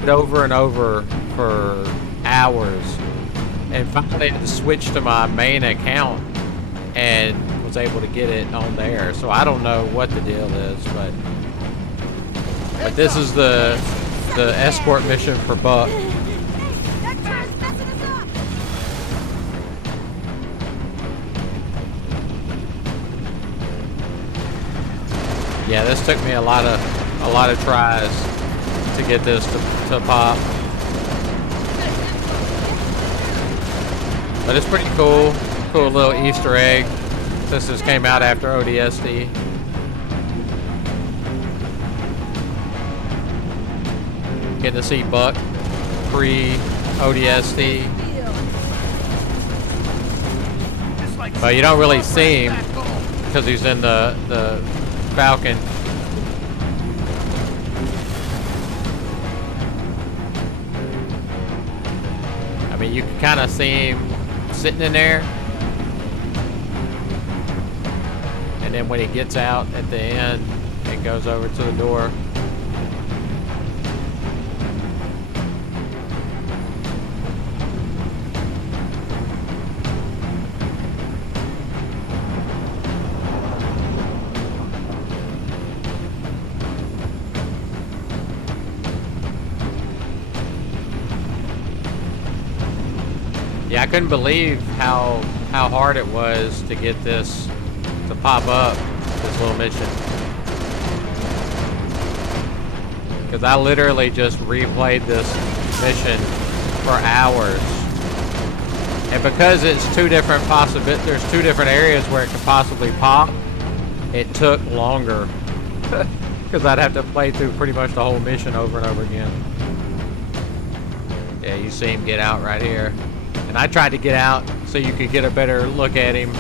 it over and over for hours and finally had to switch to my main account and was able to get it on there. So I don't know what the deal is, but this is the escort mission for Buck. That car's messing us up! Yeah, this took me a lot of tries to get this to pop. But it's pretty cool. Cool little Easter egg. Since this came out after ODST. Getting to see Buck pre-ODST. But you don't really see him because he's in the Falcon. I mean, you can kind of see him sitting in there. And then when he gets out at the end, it goes over to the door. Yeah, I couldn't believe how hard it was to get this to pop up, this little mission. Because I literally just replayed this mission for hours. And because it's there's two different areas where it could possibly pop, it took longer. Because I'd have to play through pretty much the whole mission over and over again. Yeah, you see him get out right here. And I tried to get out so you could get a better look at him,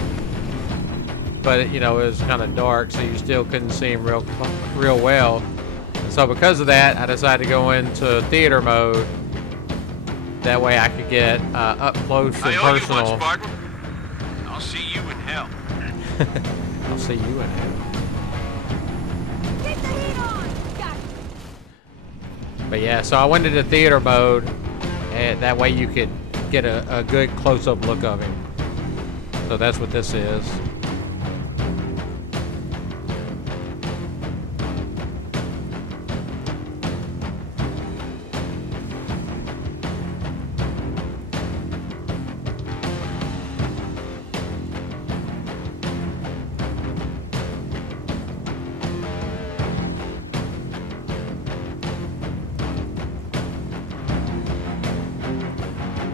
but you know, it was kind of dark, so you still couldn't see him real well. And so because of that, I decided to go into theater mode. That way I could get up close and personal. I owe you much, Spartan. I'll see you in hell. I'll see you in hell. Keep the heat on! Got it. But yeah, so I went into theater mode, and that way you could get a good close-up look of him. So that's what this is.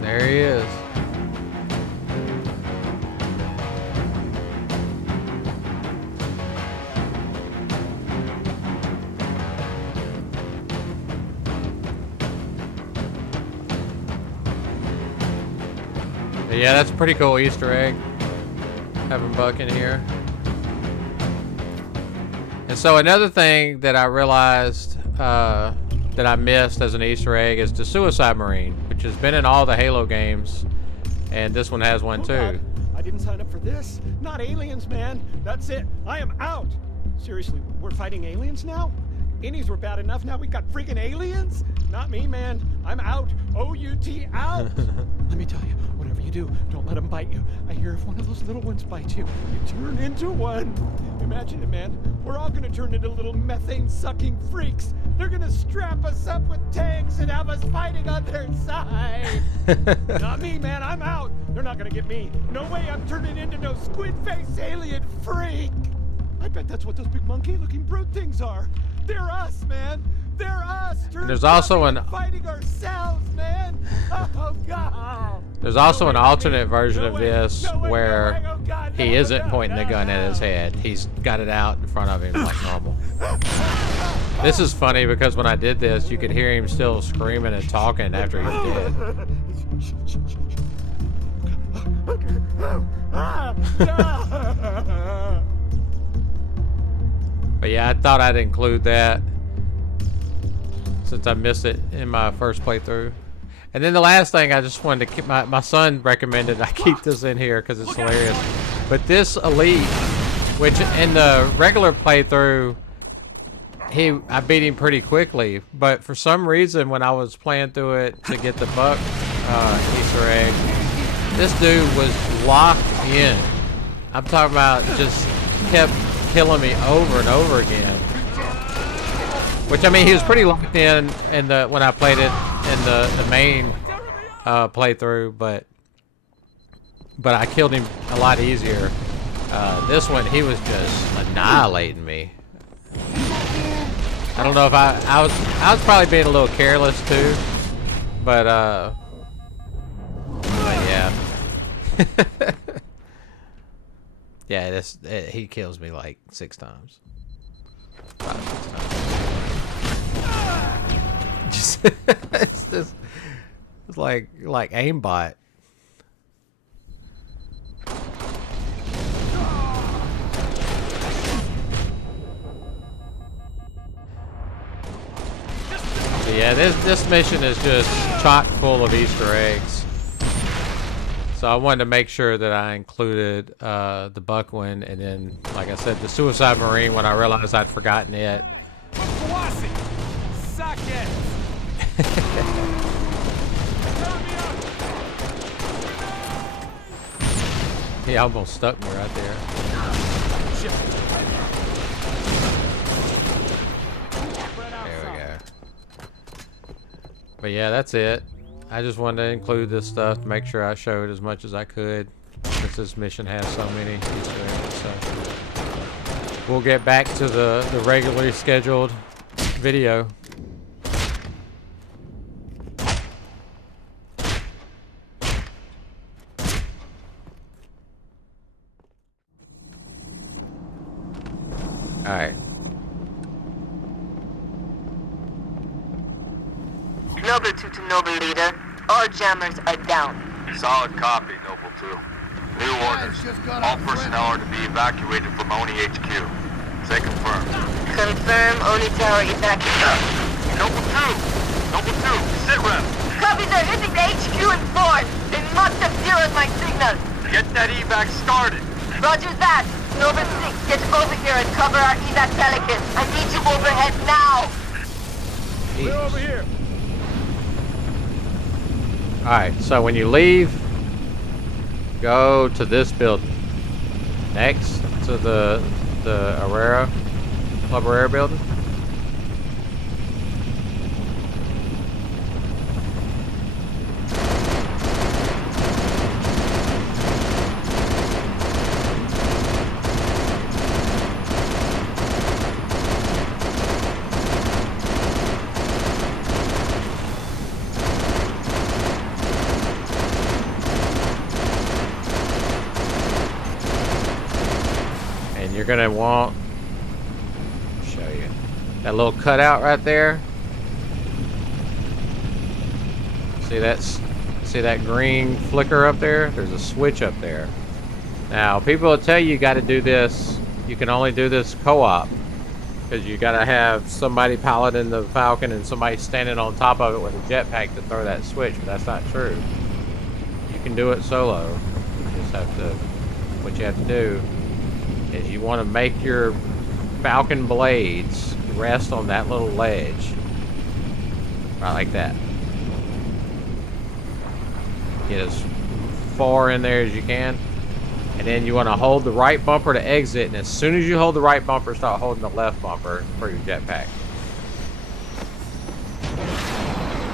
There he is. But yeah, that's a pretty cool Easter egg. Having Buck in here. And so another thing that I realized that I missed as an Easter egg is the Suicide Marine, which has been in all the Halo games, and this one has one too. God. I didn't sign up for this. Not aliens, man. That's it. I am out. Seriously, we're fighting aliens now? Innies were bad enough. Now we got freaking aliens? Not me, man. I'm out. O-U-T out. Let me tell you, whatever you do, don't let them bite you. I hear if one of those little ones bites you, you turn into one. Imagine it, man. We're all gonna turn into little methane-sucking freaks. They're gonna strap us up with tanks and have us fighting on their side. Not me, man. I'm out. They're not gonna get me. No way I'm turning into no squid-faced alien freak. I bet that's what those big monkey-looking brute things are. They're us, man. They're us. There's also an fighting ourselves, man. Oh God. There's also an alternate version of this where he isn't pointing the gun at his head. He's got it out in front of him like normal. This is funny because when I did this, you could hear him still screaming and talking after he's dead. But yeah, I thought I'd include that since I missed it in my first playthrough. And then the last thing, I just wanted to keep my son recommended I keep this in here because it's hilarious. But this Elite, which in the regular playthrough, I beat him pretty quickly. But for some reason, when I was playing through it to get the Buck Easter egg, this dude was locked in. I'm talking about just kept killing me over and over again. Which, I mean, he was pretty locked in when I played it in the main playthrough, but I killed him a lot easier. This one, he was just annihilating me. I don't know if I was probably being a little careless too, but yeah. Yeah, he kills me like 6 times. 5, 6 times. It's like aimbot. But yeah, this mission is just chock full of Easter eggs. So I wanted to make sure that I included the Buck one, and then, like I said, the Suicide Marine when I realized I'd forgotten it. Suck it. He almost stuck me right there. There we go. But yeah, that's it. I just wanted to include this stuff to make sure I showed as much as I could, since this mission has so many Easter eggs. So we'll get back to the regularly scheduled video. Alright. Noble 2 to Noble Leader. All jammers are down. Solid copy, Noble 2. New orders. All personnel are to be evacuated from ONI HQ. Say confirmed. Confirm Oni Tower evacuated. Noble 2! Noble 2, sit rep! Copy, they're hitting the HQ in force. They must have zeroed my signal. Get that evac started! Roger that. Noble 6, get over here and cover our evac Pelican. I need you overhead now. We're over here. Alright, so when you leave, go to this building. Next to the Club Herrera building. You're gonna want, show you that little cutout right there. See that green flicker up there? There's a switch up there. Now people will tell you got to do this. You can only do this co-op because you got to have somebody piloting the Falcon and somebody standing on top of it with a jetpack to throw that switch. But that's not true. You can do it solo. You just have to. What you have to do is you want to make your Falcon blades rest on that little ledge. Right like that. Get as far in there as you can. And then you want to hold the right bumper to exit. And as soon as you hold the right bumper, start holding the left bumper for your jetpack.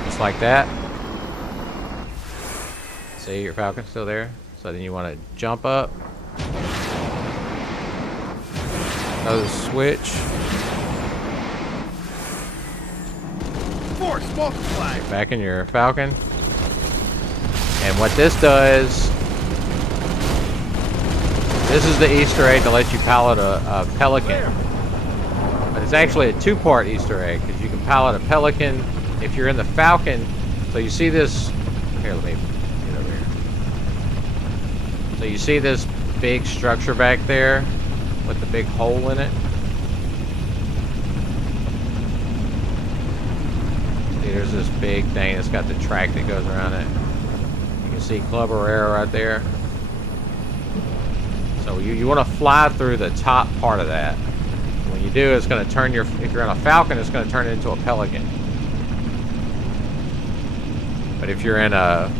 Just like that. See, your Falcon's still there. So then you want to jump up. Throw the switch. Force multiply. Back in your Falcon. And what this does, this is the Easter egg to let you pilot a Pelican. But it's actually a two-part Easter egg because you can pilot a Pelican if you're in the Falcon. So you see this, here, let me get over here. So you see this big structure back there with the big hole in it. See, there's this big thing that's got the track that goes around it. You can see Club Herrera right there. So you want to fly through the top part of that. When you do, it's going to turn if you're on a Falcon, it's going to turn it into a Pelican. But if you're in a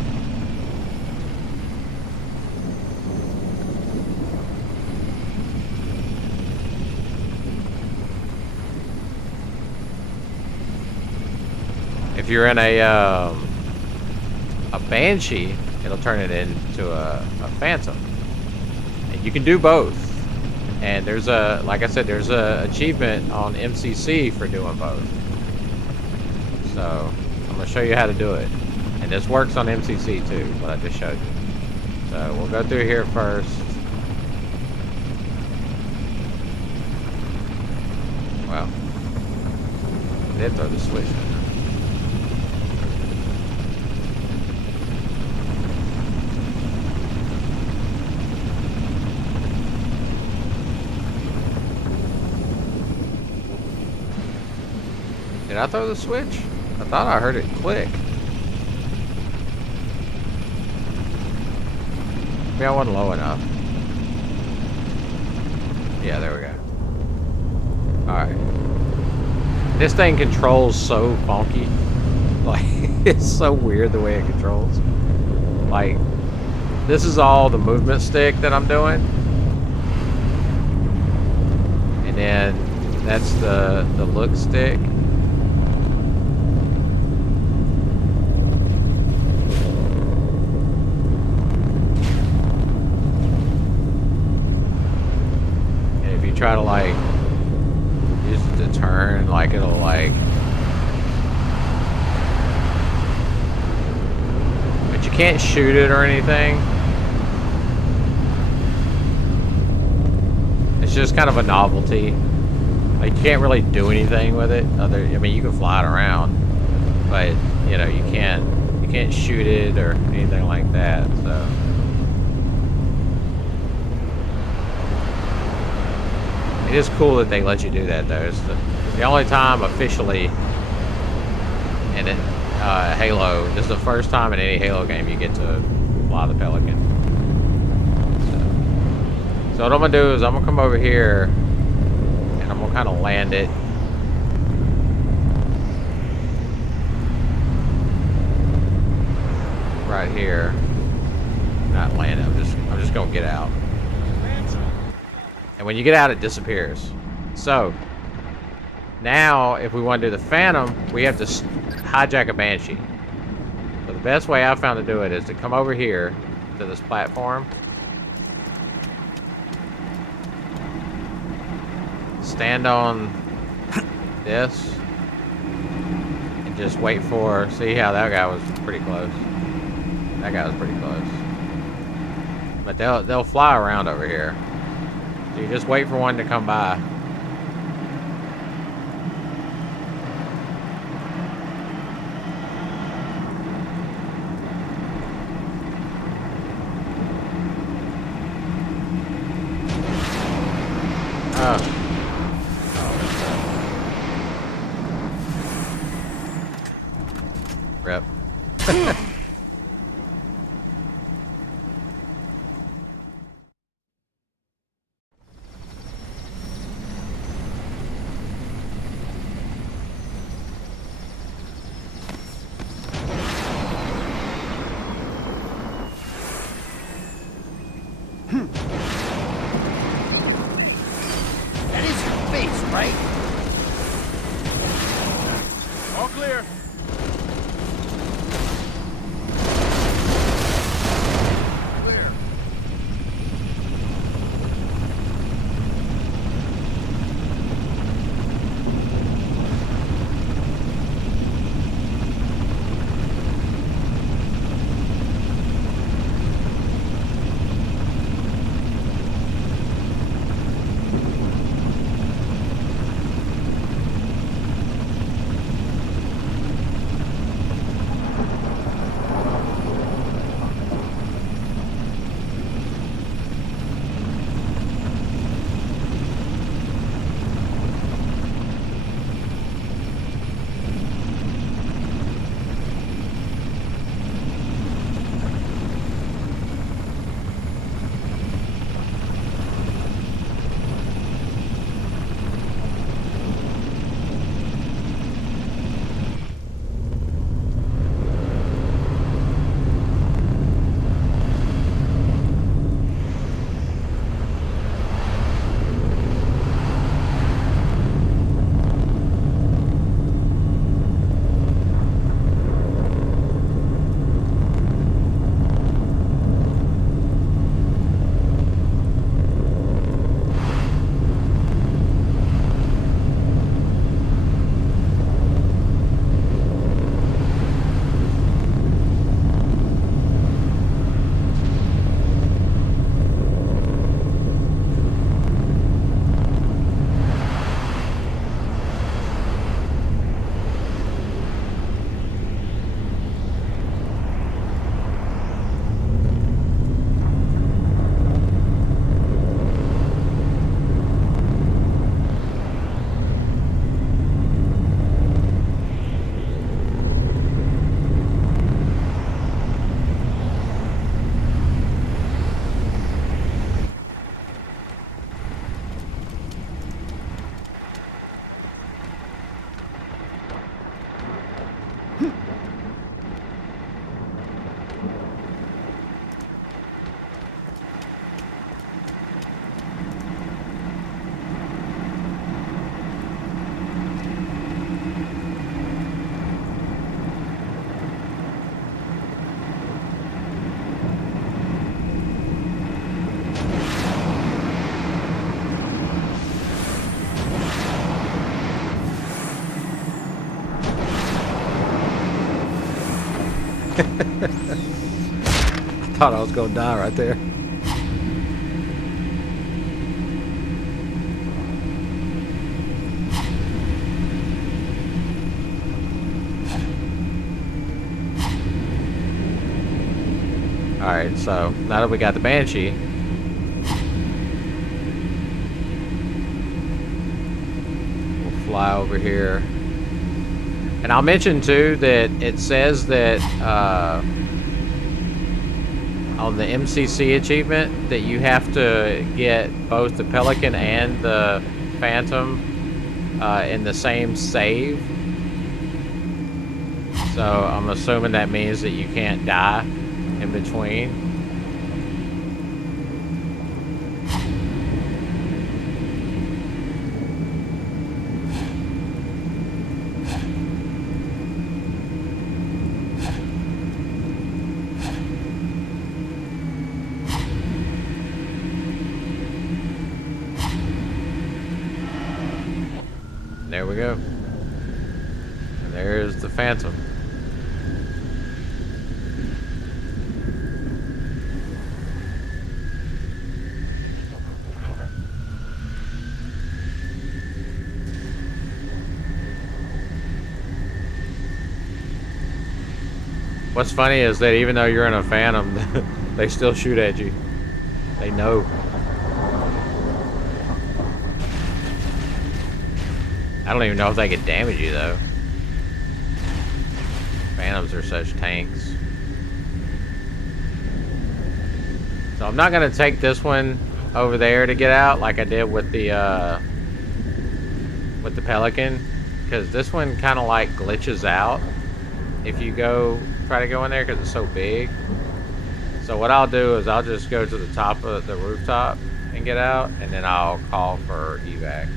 Banshee, it'll turn it into a Phantom. And you can do both. And there's like I said, there's a achievement on MCC for doing both. So I'm gonna show you how to do it. And this works on MCC too, what I just showed you. So we'll go through here first. Well, I did throw the switch in. Did I throw the switch? I thought I heard it click. Maybe I wasn't low enough. Yeah, there we go. Alright. This thing controls so funky. Like, it's so weird the way it controls. Like, this is all the movement stick that I'm doing. And then that's the look stick. Try to like use it to turn, like it'll like, but you can't shoot it or anything. It's just kind of a novelty. Like you can't really do anything with it. I mean, you can fly it around, but you know you can't shoot it or anything like that. So. It is cool that they let you do that, though. It's the only time officially in it, Halo. This is the first time in any Halo game you get to fly the Pelican. So what I'm gonna do is I'm gonna come over here and I'm gonna kind of land it right here. Not land. I'm just gonna get out. And when you get out, it disappears. So now, if we want to do the Phantom, we have to hijack a Banshee. So the best way I found to do it is to come over here to this platform. Stand on this. And just wait for... See how that guy was pretty close. That guy was pretty close. But they'll fly around over here. So you just wait for one to come by. Rip. That is your face, right? All clear. Clear. I thought I was gonna die right there. Alright, so now that we got the Banshee, we'll fly over here. And I'll mention too that it says that on the MCC achievement that you have to get both the Pelican and the Phantom in the same save. So I'm assuming that means that you can't die in between. There we go. And there's the Phantom. What's funny is that even though you're in a Phantom, they still shoot at you. They know. I don't even know if they could damage you though. Phantoms are such tanks. So I'm not gonna take this one over there to get out like I did with the Pelican, because this one kind of like glitches out if you try to go in there because it's so big. So what I'll do is I'll just go to the top of the rooftop and get out, and then I'll call for evac.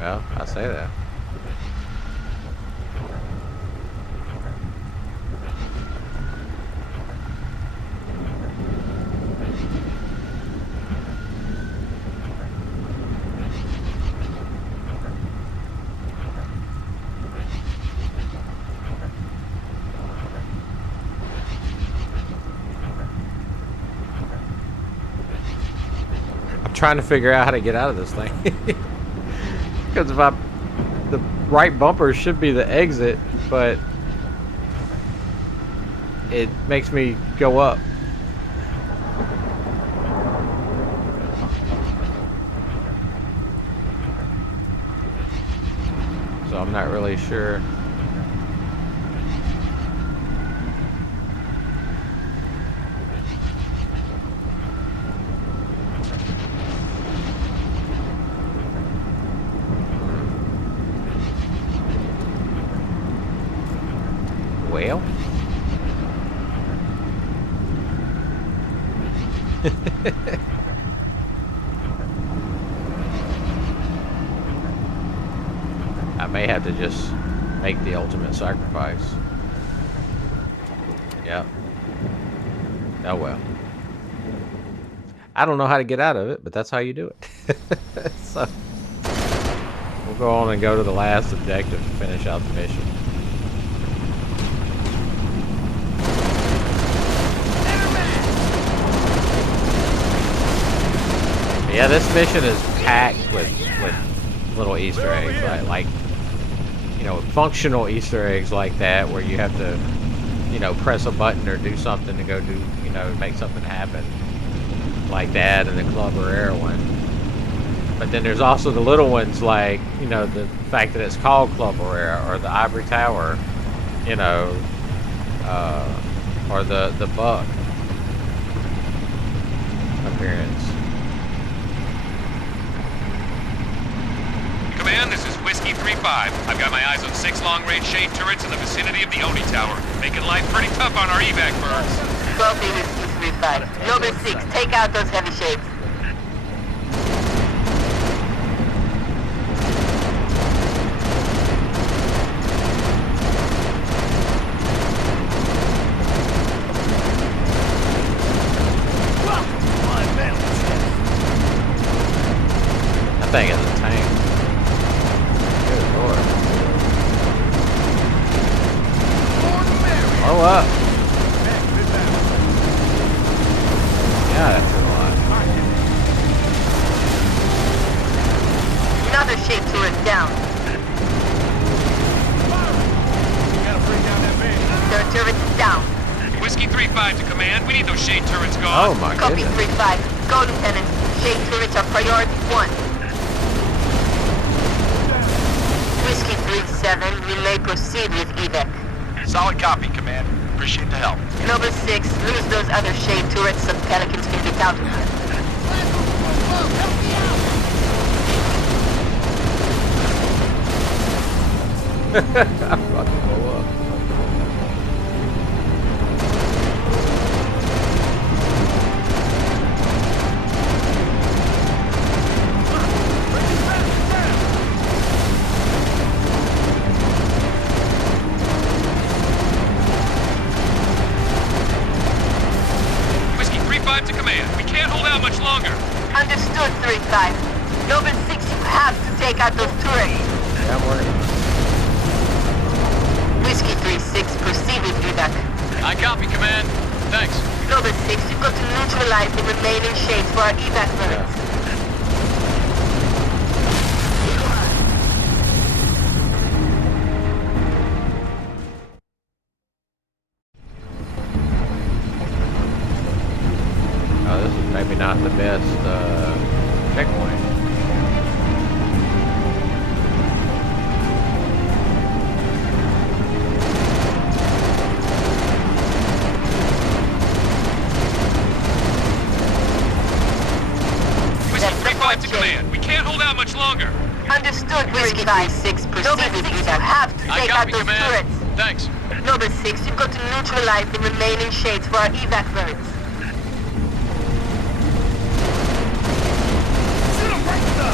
Well, I say that. I'm trying to figure out how to get out of this thing. Because the right bumper should be the exit, but it makes me go up. So I'm not really sure. Well, I may have to just make the ultimate sacrifice. Yep. Oh well. I don't know how to get out of it, but that's how you do it. So we'll go on and go to the last objective to finish out the mission. Yeah, this mission is packed with little Easter eggs, right? Like, you know, functional Easter eggs like that, where you have to, you know, press a button or do something to go do, you know, make something happen, like that, and the Club Herrera one. But then there's also the little ones, like, you know, the fact that it's called Club Herrera, or the Ivory Tower, you know, or the Buck appearance. Command, this is Whiskey 3-5. I've got my eyes on 6 long-range shade turrets in the vicinity of the Oni Tower, making life pretty tough on our evac birds. Copy, Whiskey 3-5. Noble 6, take out those heavy shades. That thing is a tank. Good lord. Blow up. Yeah, that's a lot. Another shade turret down. Third turret is down. Whiskey 3-5 to command. We need those shade turrets gone. Oh my Copy goodness. 3-5. Go, Lieutenant. Shade turrets are priority 1. Whiskey 3-7, you may proceed with evac. Solid copy, Command. Appreciate the help. Noble 6, lose those other shade turrets so Pelicans can get out of here. Help me out! I'm about to blow up. Whiskey 3-5 to command. We can't hold out much longer. Understood, 3-5. Noble 6, you have to take out those turrets. Yeah, I'm working. Whiskey 3-6, proceed with evac. I copy, command. Thanks. Noble 6, you've got to neutralize the remaining shades for our evac turrets. Oh, this is maybe not the best checkpoint. Whiskey 3-5 to command. We can't hold out much longer. Understood, Whiskey 5-6, proceed with evac. Have to I take out copy, those command. turrets. Thanks. Noble 6, you've got to neutralize the remaining shades for our evac turrets. Shoot him right in the...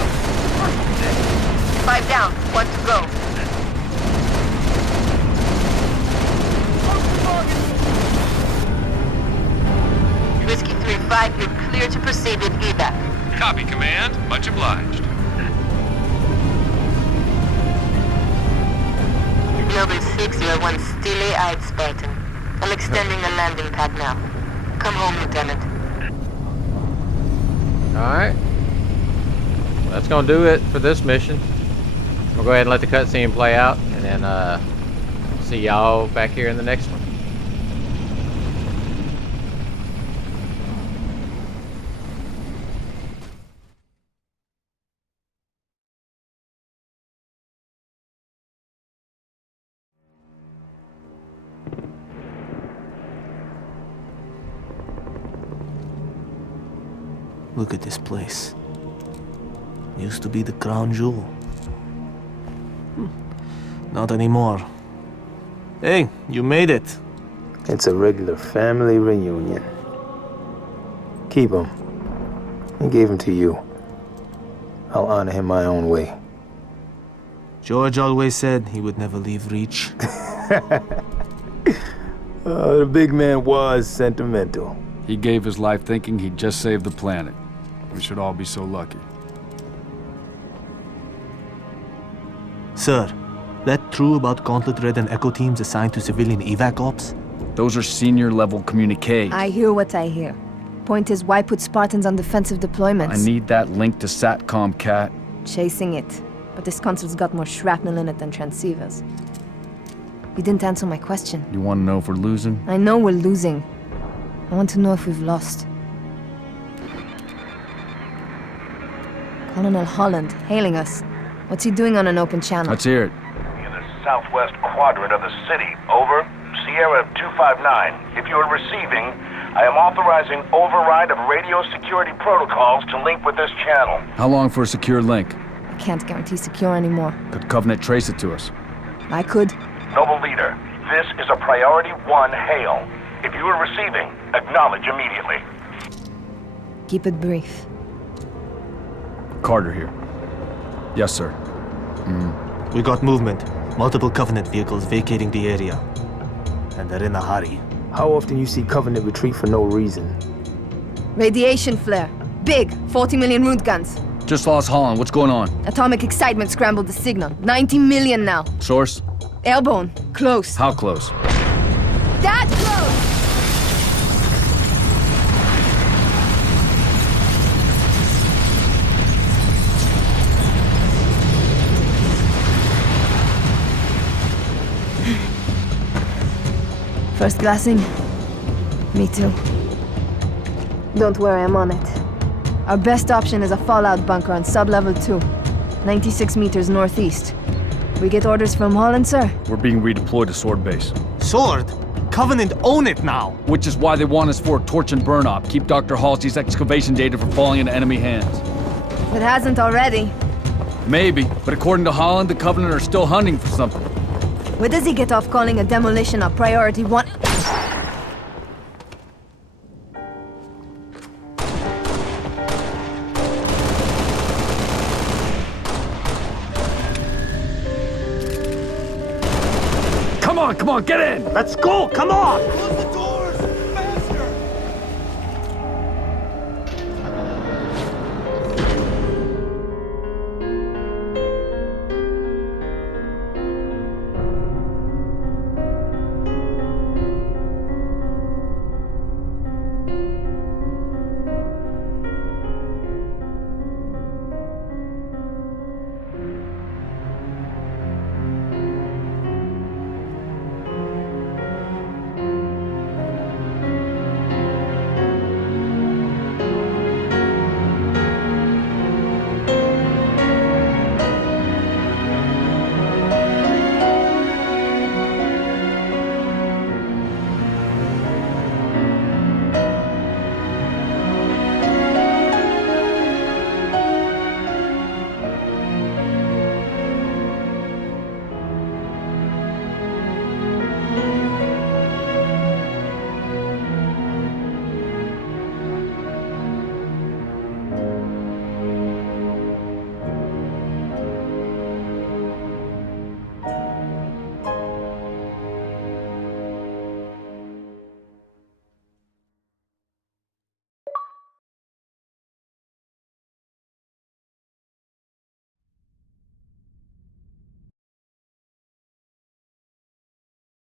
5 down, 1 to go. Whiskey 3-5, you're clear to proceed with evac. Copy, command. Much obliged. Noble 6, you are one steely-eyed Spartan. I'm extending the landing pad now. Come home, Lieutenant. Alright. That's gonna do it for this mission. We'll go ahead and let the cutscene play out, and then see y'all back here in the next one. Look at this place. Used to be the crown jewel. Not anymore. Hey, you made it. It's a regular family reunion. Keep him. He gave him to you. I'll honor him my own way. George always said he would never leave Reach. The big man was sentimental. He gave his life thinking he'd just save the planet. We should all be so lucky. Sir, that true about Gauntlet Red and Echo teams assigned to civilian evac ops? Those are senior level communiques. I hear what I hear. Point is, why put Spartans on defensive deployments? I need that link to SATCOM, Cat. Chasing it. But this console's got more shrapnel in it than transceivers. You didn't answer my question. You want to know if we're losing? I know we're losing. I want to know if we've lost. Colonel Holland, hailing us. What's he doing on an open channel? Let's hear it. In the southwest quadrant of the city. Over. Sierra 259. If you are receiving, I am authorizing override of radio security protocols to link with this channel. How long for a secure link? I can't guarantee secure anymore. Could Covenant trace it to us? I could. Noble Leader, this is a priority 1 hail. If you are receiving, acknowledge immediately. Keep it brief. Carter here. Yes, sir. We got movement. Multiple Covenant vehicles vacating the area. And they're in a hurry. How often you see Covenant retreat for no reason? Radiation flare. Big. 40 million root guns. Just lost Holland. What's going on? Atomic excitement scrambled the signal. 90 million now. Source? Airborne. Close. How close? That close! First glassing. Me too. Don't worry, I'm on it. Our best option is a fallout bunker on sub-level 2, 96 meters northeast. We get orders from Holland, sir? We're being redeployed to Sword Base. Sword? Covenant own it now! Which is why they want us for a torch and burn op. Keep Dr. Halsey's excavation data from falling into enemy hands. It hasn't already. Maybe, but according to Holland, the Covenant are still hunting for something. Where does he get off calling a demolition a priority one? Come on, get in! Let's go! Come on!